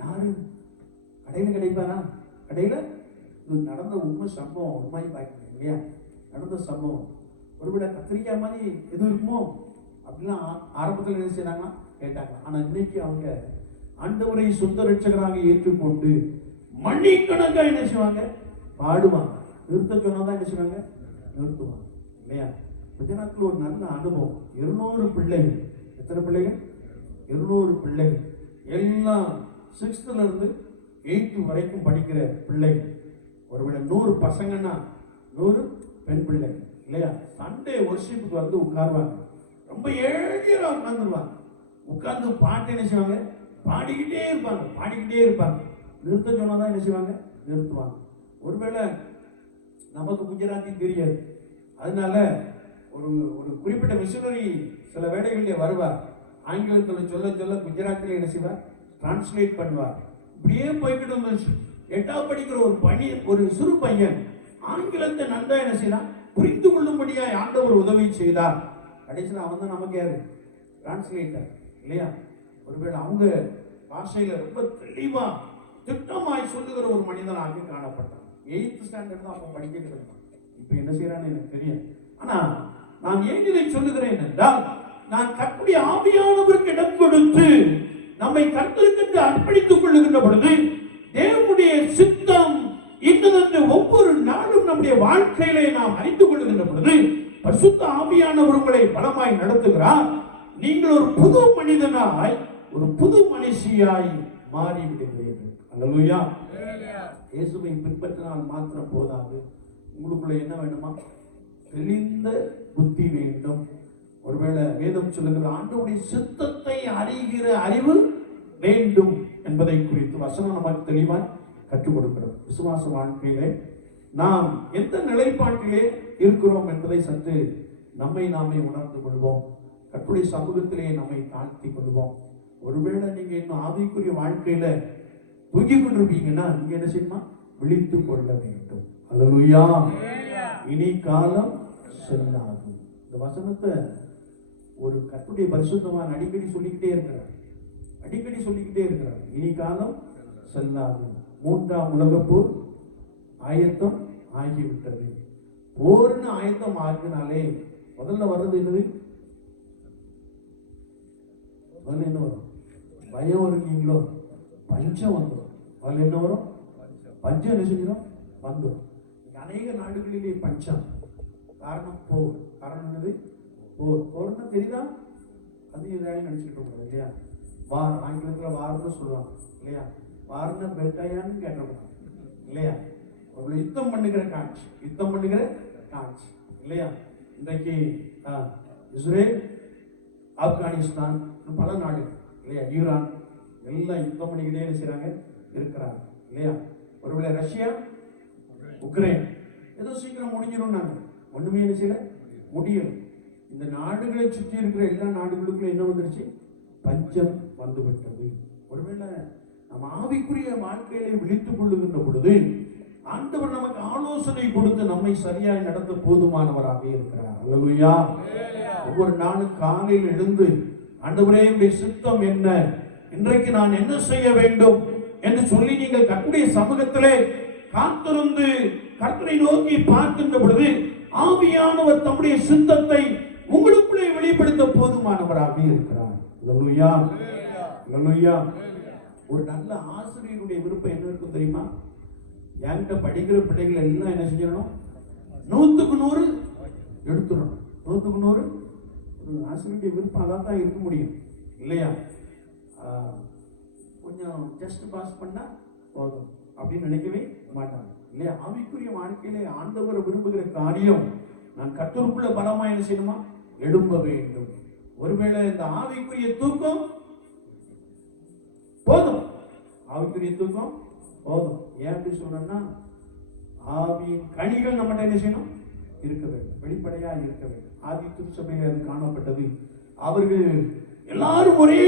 யாரு, கடையில கிடைப்பாரா, கடையில இது நடந்த உண்மை சம்பவம், உண்மை பார்க்கணும் இல்லையா, நடந்த சம்பவம். ஒருவேளை கத்திரிக்காய் மாதிரி எது இருக்குமோ அப்படிலாம் ஆரம்பத்தில் என்ன செய்யறாங்க கேட்டாங்க. ஆனா இன்னைக்கு அவங்க ஆண்டவரை சொந்த ரட்சகராக ஏற்றுக்கொண்டு மணிக்கணக்காக என்ன செய்வாங்க, பாடுவாங்க. நிறுத்த சொன்னாதான் என்ன செய்வாங்க, நிறுத்துவாங்க இல்லையா. குஜராத்தில் ஒரு நல்ல அனுபவம். 200 பிள்ளைகள், எத்தனை பிள்ளைகள், 200 பிள்ளைகள், எல்லாம் 6th இருந்து 8th வரைக்கும் படிக்கிற பிள்ளைகள். ஒருவேளை 100 பசங்கன்னா 100 பெண் பிள்ளைகள் இல்லையா. சண்டே வொர்ஷிப்புக்கு வந்து உட்காருவாங்க, ரொம்ப ஏழியரா உட்கார்ந்துருவாங்க. உட்கார்ந்து பாட்டு என்ன செய்வாங்க, பாடிக்கிட்டே இருப்பாங்க. நிறுத்த சொன்னாதான் என்ன செய்வாங்க, நிறுத்துவாங்க. ஒருவேளை நமக்கு குஜராத்தி தெரியாது, அதனால ஒரு குறிப்பிட்ட மிஷனரி சில வேளைகளிலே வருவார். ஆங்கிலத்தில் சொல்ல குஜராத்தில என்ன செய்வார், டிரான்ஸ்லேட் பண்ணுவார். இப்படியே போய்கிட்டு இருந்துச்சு. 8ஆம் படிக்கிற ஒரு சிறு பையன் ஆங்கிலத்தை நன்றா என்ன செய்யலாம் புரிந்து கொள்ளும்படியாய் ஆண்டவர் உதவி செய்தார். கடைசியில் அவன் தான் நமக்கு யாரு டிரான்ஸ்லேட்டர் இல்லையா? ஒருவேளை அவங்க பாஷையில ரொம்ப தெளிவா திட்டமாய் சொல்லுகிற ஒரு மனிதனாக காணப்பட்டான். 8th ஸ்டாண்டர்ட் தான் அப்ப படிக்கிறது இருந்தான். இப்ப என்ன செய்யறான்னு எனக்கு தெரியும். ஆனா நான் ஏன் இதை சொல்லுகிறேன் என்றால், நான் கர்த்தருடைய ஆவியானவருக்கு இடம் கொடுத்து நம்மை கர்த்தருக்கு அர்ப்பணித்துக் கொள்ளுகின்ற பொழுது தேவனுடைய சித்தம் இன்னதென்று ஒவ்வொரு நாளும் நம்முடைய வாழ்க்கையிலே நாம் அறிந்து கொள்ளுகின்ற பொழுது பரிசுத்த ஆவியானவர் உங்களை பலமாய் நடத்துகிறார். நீங்கள் ஒரு புது மனிதனாய் ஒரு புது மனுஷியாய் மாறிவிடுகிறீர்கள். அல்லேலூயா. இயேசுவை பின்பற்றினால் மாத்திரம் போதாது, உங்களுக்குள்ள என்ன வேண்டுமா? தெளிந்த புத்தி வேண்டும். ஒருவேளை வேதம் சொல்லுகிற ஆண்டவருடைய சித்தத்தை அறிகிற அறிவு வேண்டும் என்பதை குறித்து வசனம் நமக்கு தெளிவாய் கற்றுக் கொடுக்கிறது. விசுவாச வாழ்க்கையிலே நாம் எந்த நிலைப்பாட்டிலே இருக்கிறோம் என்பதை சற்று நம்மை நாமே உணர்ந்து கொள்வோம். கர்த்தருடைய சமூகத்திலே நம்மை தாழ்த்திக் கொள்வோம். ஒருவேளை நீங்க இன்னும் ஆவிக்குரிய வாழ்க்கையில தூக்கி கொண்டிருப்பீங்கன்னா நீங்க என்ன செய்யணுமா? விழித்துக் கொள்ள வேண்டும். அல்லேலூயா. இனி காலம் செல்லாது. இந்த வசனத்தை ஒரு கர்த்தருடைய பரிசுத்தவான் அடிக்கடி சொல்லிக்கிட்டே இருக்கிறார். இனி காலம் செல்லாது. 3ஆம் உலகப் போர் ஆயத்தம் ஆகிவிட்டது. போர்னு ஆயத்தம் ஆகினாலே முதல்ல வர்றது என்னது? முதல்ல என்ன வரும்? பயம் வருவீங்களோ? பஞ்சம் வந்துடும். முதல்ல என்ன வரும்? பஞ்சம் என்ன செஞ்சிடும்? வந்துடும். அநேக நாடுகளிலே பஞ்சம். காரணம் போர். காரணம் என்னது? போர்னா தெரியுதா? அது எதாவது நினைச்சுட்டு இருக்கோம் இல்லையா? வார், ஆங்கிலத்தில் வார்னு சொல்லுவாங்க இல்லையா? வார்னா பெல்டாயான்னு கேட்டோம் இல்லையா? ஒரு யுத்தம் பண்ணுகிற காட்சி இல்லையா? இன்றைக்கு இஸ்ரேல், ஆப்கானிஸ்தான், பல நாடுகள் இல்லையா, ஈரான் எல்லாம் யுத்தம் பண்ணிக்கிட்டே செய்றாங்க இருக்கிறாங்க இல்லையா? ஒருவேளை ரஷ்யா, உக்ரைன் ஏதோ சீக்கிரம் முடிஞ்சிடும். நாங்கள் ஒண்ணுமே என்ன செய்யல, முடியல. இந்த நாடுகளை சுற்றி இருக்கிற எல்லா நாடுகளுக்கும் என்ன வந்துருச்சு? பஞ்சம் வந்துவிட்டது. ஒருவேளை நம்ம ஆவிக்குரிய வாழ்க்கையிலே விழித்துக் கொள்ளுகின்ற பொழுது ஆண்டவர் நமக்கு ஆலோசனை கொடுத்து நம்மை சரியாய் நடத்த போதுமானவராக இருக்கிறார். அல்லேலூயா. ஒவ்வொரு நாளும் காலையில் எழுந்து ஆண்டவரே உம்முடைய சித்தம் என்ன, இன்றைக்கு நான் என்ன செய்ய வேண்டும் என்று சொல்லி நீங்கள் கர்த்தருடைய சமூகத்திலே காத்திருந்து கர்த்தரை நோக்கி பார்க்கின்ற பொழுது ஆவியானவர் தம்முடைய சித்தத்தை உங்களுக்குள்ளே வெளிப்படுத்த போதுமானவராக இருக்கிறார். அல்லேலூயா. அல்லேலூயா. ஒரு நல்ல ஆசிரியருடைய விருப்பம் என்ன இருக்கும் தெரியுமா? என்கிட்ட படிக்கிற பிள்ளைகள் எல்லாம் என்ன செஞ்சிடணும்? 100க்கு 100 எடுத்துடணும். 100க்கு 100 ஒரு ஆசிரியருடைய விருப்பம் அதான் தான் இருக்க முடியும் இல்லையா? கொஞ்சம் ஜஸ்ட் பாஸ் பண்ணா போதும் அப்படின்னு நினைக்கவே மாட்டாங்க இல்லையா? ஆவிக்குரிய வாழ்க்கையிலே ஆண்டவர் விரும்புகிற காரியம் நான் கர்த்தருக்குள்ள பலமா என்ன செய்யணுமா? எழும்ப வேண்டும். ஒருவேளை இந்த ஆவிக்குரிய தூக்கம் போதும், ஆவிக்குரிய தூக்கம் போதும். ஏன் அப்படி சொல்றேன்னா, ஆவியின் கனிகள் நம்மகிட்ட என்ன செய்யணும்? இருக்க வேண்டும், வெளிப்படையா இருக்க வேண்டும். ஆதி திருச்சபையில் அது காணப்பட்டது. அவர்கள் எல்லாரும் ஒரே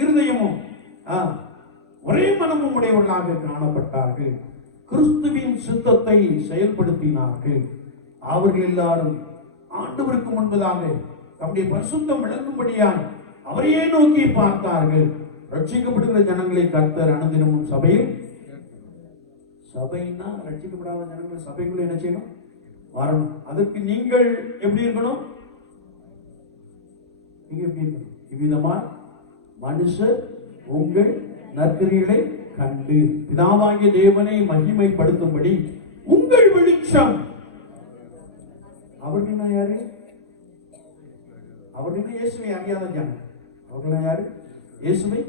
இருதயமும் ஒரே மனமும் உடையவர்களாக காணப்பட்டார்கள். கிறிஸ்துவின் சித்தத்தை செயல்படுத்தினார்கள். அவர்கள் எல்லாரும் ஆண்டவருக்கு முன்பதாக தம்முடைய பரிசுத்தம் விளங்கும்படியால் அவரையே நோக்கி பார்த்தார்கள். ரட்சிக்கப்படுகிற ஜனங்களை கர்த்தர் அனுதினமும் சபையில், சபைன்னா ரட்சிக்கப்படாத ஜனங்கள் சபைக்குள்ள என்ன செய்யணும்? வரணும். அதற்கு நீங்கள் எப்படி இருக்கணும்? நீங்க எப்படி இருக்கணும்? இவ்விதமா மனுஷர் உங்கள் நற்கிரியைகளை கண்டு பிதாவாகிய தேவனை மகிமைப்படுத்தும்படி உங்கள் வெளிச்சம். அவர்கள் யாரு? அவர்கள் இயேசுவை அறியாத ஜனம். அவர்கள் யாரு? இயேசுவை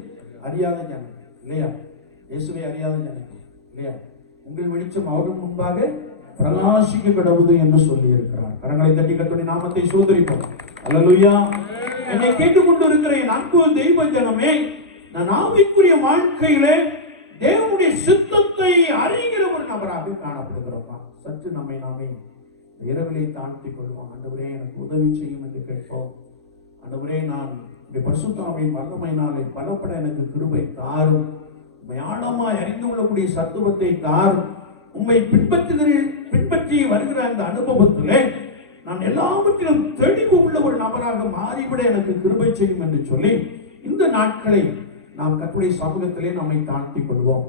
அறியாத ஜனம் இல்லையா? இயேசுவை அறியாத ஜனம் இல்லையா? உங்கள் வெளிச்சம் அவர்கள் முன்பாக பிரகாசிக்க கடவுது என்று சொல்லி இருக்கிறார். கரங்களை தட்டி கர்த்தருடைய நாமத்தை சோதரிப்போம். அல்லேலூயா. என்னை கேட்டுக்கொண்டு இருக்கிற என் அன்பு தெய்வ ஜனமே, நான் ஆவிக்குரிய வாழ்க்கையிலே தேவனுடைய சித்தத்தை அறிகிற ஒரு நபராக காணப்படுகிறோமா? சற்று நம்மை நாமே இரவிலே தாழ்த்திக் கொள்வோம். ஆண்டவரே எனக்கு உதவி செய்யும் என்று கேட்போம். ஆண்டவரே நான் பரிசுத்த ஆவியின் வல்லமையினாலே பலப்பட எனக்கு கிருபை தாரும். உம்மை ஆழமாய் அறிந்து கொள்ளக்கூடிய சத்துவத்தை தாரும். உம்மை பின்பற்றி வருகிற அந்த அனுபவத்திலே நான் எல்லாவற்றிலும் தெளிவு உள்ள ஒரு நபராக மாறிவிட எனக்கு கிருபை செய்யும் என்று சொல்லி இந்த நாட்களை நாம் கர்த்தருடைய சமூகத்திலே நம்மை தாழ்த்திக் கொள்வோம்.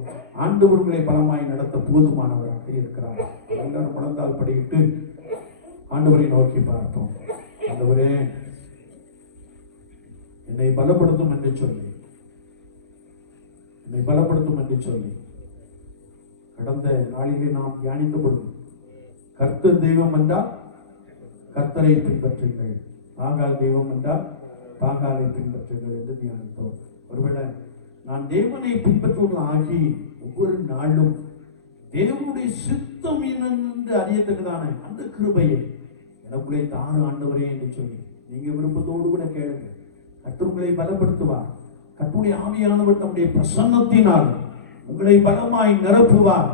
ஆண்டவர்களை பலமாய் நடத்த போதுமானவராக இருக்கிறார். எல்லாரும் முழந்தால் படிக்கிட்டு ஆண்டவரை நோக்கி பார்ப்போம். ஆண்டவரே, என்னை பலப்படுத்தும் என்று சொல்லி கடந்த நாளிலே நாம் தியானித்த பொழுது கர்த்தர் தெய்வம் என்றால் கர்த்தரை பின்பற்றுங்கள், பாகால் தெய்வம் என்றால் பாகாலை பின்பற்றுங்கள் என்று தியானித்தோம். ஒருவேளை நான் தேவனை பின்பற்றுவது ஆகி ஒவ்வொரு நாளும் தேவனுடைய சித்தம் என்று அறியத்தக்கதான அந்த கிருபையை எனக்குள்ளே தாரு ஆண்டவரே என்று சொல்லி நீங்க விருப்பத்தோடு கூட கேளுங்க. கர்த்தர் உங்களை பலப்படுத்துவார். கர்த்தருடைய ஆவியானவர் தம்முடைய பிரசன்னத்தினால் உங்களை பலமாய் நிரப்புவார்.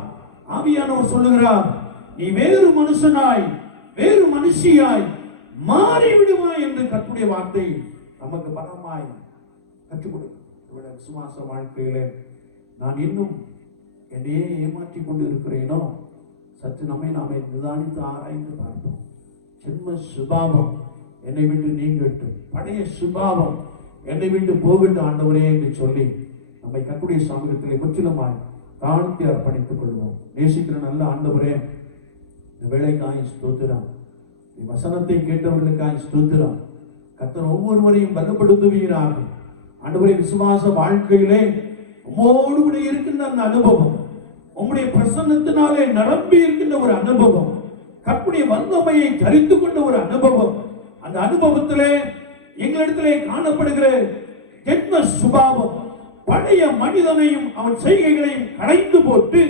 ஆவியானவர் சொல்லுகிறார், நீ வேறு மனுஷனாய் வேறு மனுஷியாய் மாறி விடுவாய் என்று கர்த்தருடைய வார்த்தை நமக்கு பலமாய் கற்றுக் கொடுக்கும். விசுவாச வாழ்க்கையிலே நான் இன்னும் என்னையே ஏமாற்றிக் கொண்டு இருக்கிறேனோ சற்று நாமே நிதானித்து ஆராய்ந்து பார்ப்போம். சின்ன சுபாவம் என்னை விட்டு நீங்கட்டும், பழைய சுபாவம் என்னை விட்டு போகட்டும் ஆண்டவரே என்று சொல்லி நம்மை கர்த்தருடைய சமூகத்திலே முற்றிலுமாய் தாழ்த்தி அர்ப்பணித்துக் கொள்வோம். நேசிக்கிற நல்ல ஆண்டவரே, இந்த வேளைக்காய் ஸ்தோத்திரம், வசனத்தை கேட்டவர்களுக்காய் ஸ்தோத்திரம். கர்த்தர் ஒவ்வொருவரையும் பலப்படுத்துவீராக. ஆண்டவரே, விசுவாச வாழ்க்கையிலே உம்மோடு கூட இருக்கின்ற அந்த அனுபவம், உம்முடைய பிரசன்னத்தினாலே நிரம்பி இருக்கின்ற ஒரு அனுபவம், கர்த்தருடைய வல்லமையை தரித்துக் கொண்ட ஒரு அனுபவம், அந்த அனுபவத்திலே எங்களிடத்திலே காணப்படுகிற ஜென்ம சுபாவம், பழைய மனிதனையும் அவன் செய்கைகளையும் களைந்து போட்டு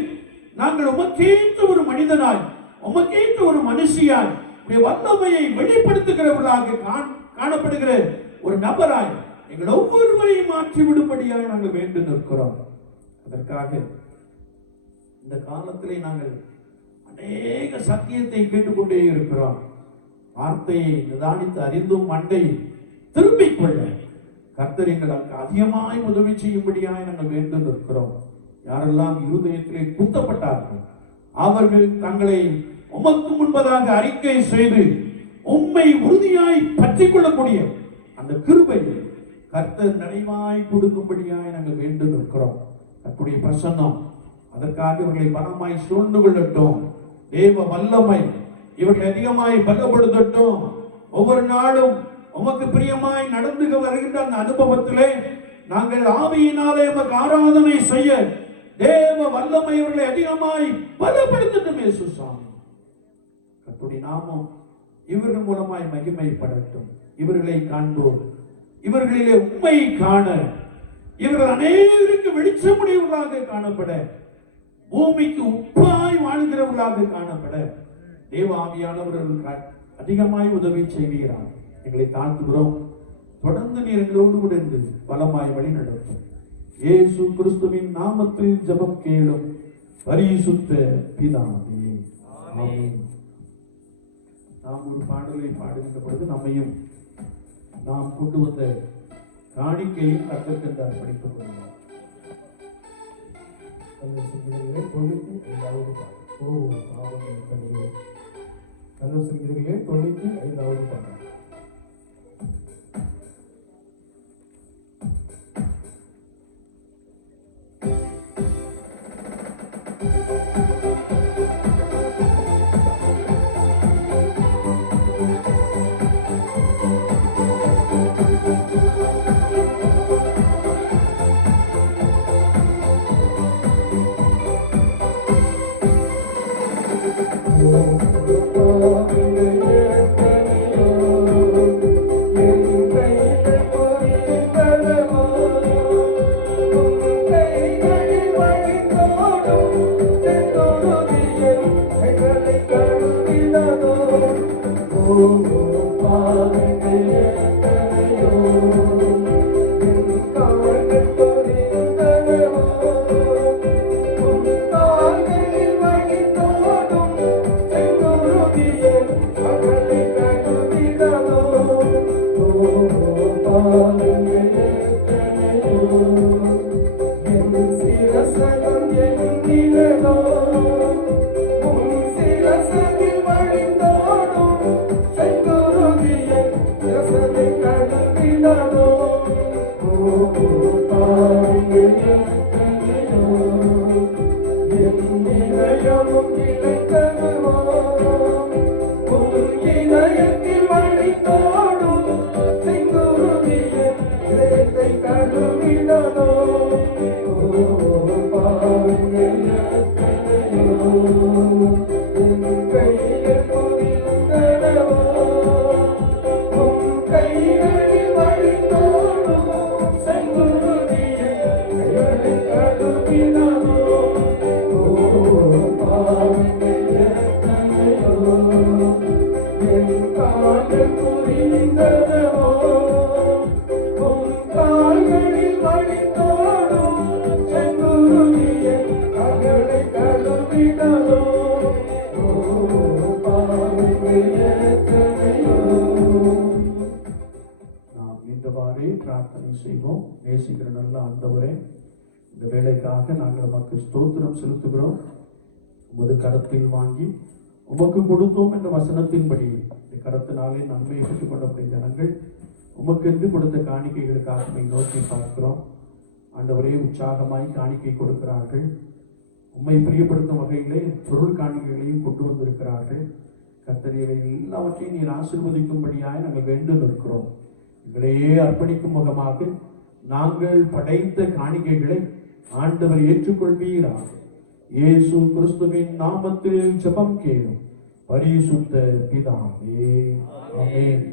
நாங்கள் உமக்கேற்ற ஒரு மனிதனாய், உமக்கேற்ற ஒரு மனுஷியாய், வல்லமையை வெளிப்படுத்துகிறவர்களாக காணப்படுகிற ஒரு நபராய் எங்கள் ஒவ்வொருவரையும் மாற்றி விடும்படியாக நாங்கள் வேண்டு நிற்கிறோம். அதற்காக இந்த காலத்திலே நாங்கள் அநேக சத்தியத்தை கேட்டுக்கொண்டே இருக்கிறோம். வார்த்தையை நிதானித்து அறிந்தும் மண்டை திரும்பிக் கொள்ள கர்த்தர் எங்களுக்கு அதிகமாய் உதவி செய்யும்படியாய் நாங்கள் வேண்டு நிற்கிறோம். யாரெல்லாம் இருதயத்திலே குத்தப்பட்டார்கள் அவர்கள் தங்களை உமக்கு முன்பதாக அறிக்கை செய்து உம்மை உறுதியாய் பற்றிக் கொள்ளக்கூடிய அந்த கிருபையை கர்த்தர் நிறைவாய் கொடுக்கும்படியாய் நாங்கள் வேண்டு நிற்கிறோம். கர்த்தருடைய பிரசன்னம் அதற்காக இவர்களை பலமாய் சூழ்ந்து கொள்ளட்டும். தேவ வல்லமை இவர்களை அதிகமாய் பலப்படுத்தட்டும். ஒவ்வொரு நாளும் உமக்கு பிரியமாய் நடந்து வருகின்ற அந்த அனுபவத்திலே நாங்கள் ஆவியினாலே உமக்கு ஆராதனை செய்ய தேவ வல்லமை இவர்களை அதிகமாய் பலப்படுத்தட்டும். இயேசு சாமி, கர்த்தருடைய நாமம் இவர்கள் மூலமாய் மகிமைப்படட்டும். இவர்களை காண்போம், இவர்களிலே உண்மை காண, இவர்கள் அநேகருக்கு வெளிச்சமுடையவர்களாக காணப்பட, பூமிக்கு உப்பாய் வாழ்கிறவர்களாக காணப்பட தேவ ஆவியானவர்கள் அதிகமாய் உதவி செய்வீராக எங்களை தாழ்த்துகிறோம். தொடர்ந்து நீர் எங்களோடு கூட இருந்து பலமாய் வழி நடத்தும். இயேசு கிறிஸ்துவின் நாமத்தில் ஜெபம் கேளும் பரிசுத்த பிதாவே, ஆமென். நாம் ஒரு பாடலை பாடுகின்ற பொழுது நம்மையும் நாம் கொண்டு வந்த காணிக்கையை கர்த்தருக்கு அர்ப்பணித்துக் கொள்வோம். கல்லூரிகளே 95வது பாடல். இதயத்தில் வழிந்தோடும் செங்குருதிய இதயத்தை கழுவிடலோ பாவங்கள் எத்தனையோ உன் கையில் புரிந்தனவோ உன் கைகளில் வழிந்தோடும் செங்குருதிய இதயத்தை கழுவிடலோ பாவங்கள் எத்தனையோ என் கால்கள் புரிந்தனவோ உன் கால்களில் வழிந்தோடும் செங்குருதிய கால்களை கழுவிடலோ பாவங்கள் எத்தனையோ. நாம் இந்தவாறே பிரார்த்தனை செய்வோம். நேசிக்கிற நல்ல ஆண்டவரே, இந்த வேலைக்காக நாங்கள் உமக்கு ஸ்தோத்திரம் செலுத்துகிறோம். உமது கரத்தில் வாங்கி உமக்கு கொடுத்தோம் என்ற வசனத்தின்படி இந்த கரத்தினாலே நன்மையை பெற்றுக் கொண்டபடி ஜனங்கள் உமக்கென்று கொடுத்த காணிக்கைகளுக்காக உம்மை நோக்கி பார்க்கிறோம். ஆண்டவரே, உற்சாகமாய் காணிக்கை கொடுக்கிறார்கள். உம்மை பிரியப்படுத்தும் வகையிலே பொருள் காணிக்கைகளையும் கொண்டு வந்திருக்கிறார்கள். கர்த்தரே, எல்லாவற்றையும் நீர் ஆசீர்வதிக்கும்படியாய் நாங்கள் வேண்டு நிற்கிறோம். எங்களையே அர்ப்பணிக்கும் முகமாக நாங்கள் படைத்த காணிக்கைகளை ஆண்டவர் ஏற்றுக்கொள்வீராக. இயேசு கிறிஸ்துவின் நாமத்தில் ஜெபம் கேளும் பரிசுத்த பிதாவே, ஆமென்.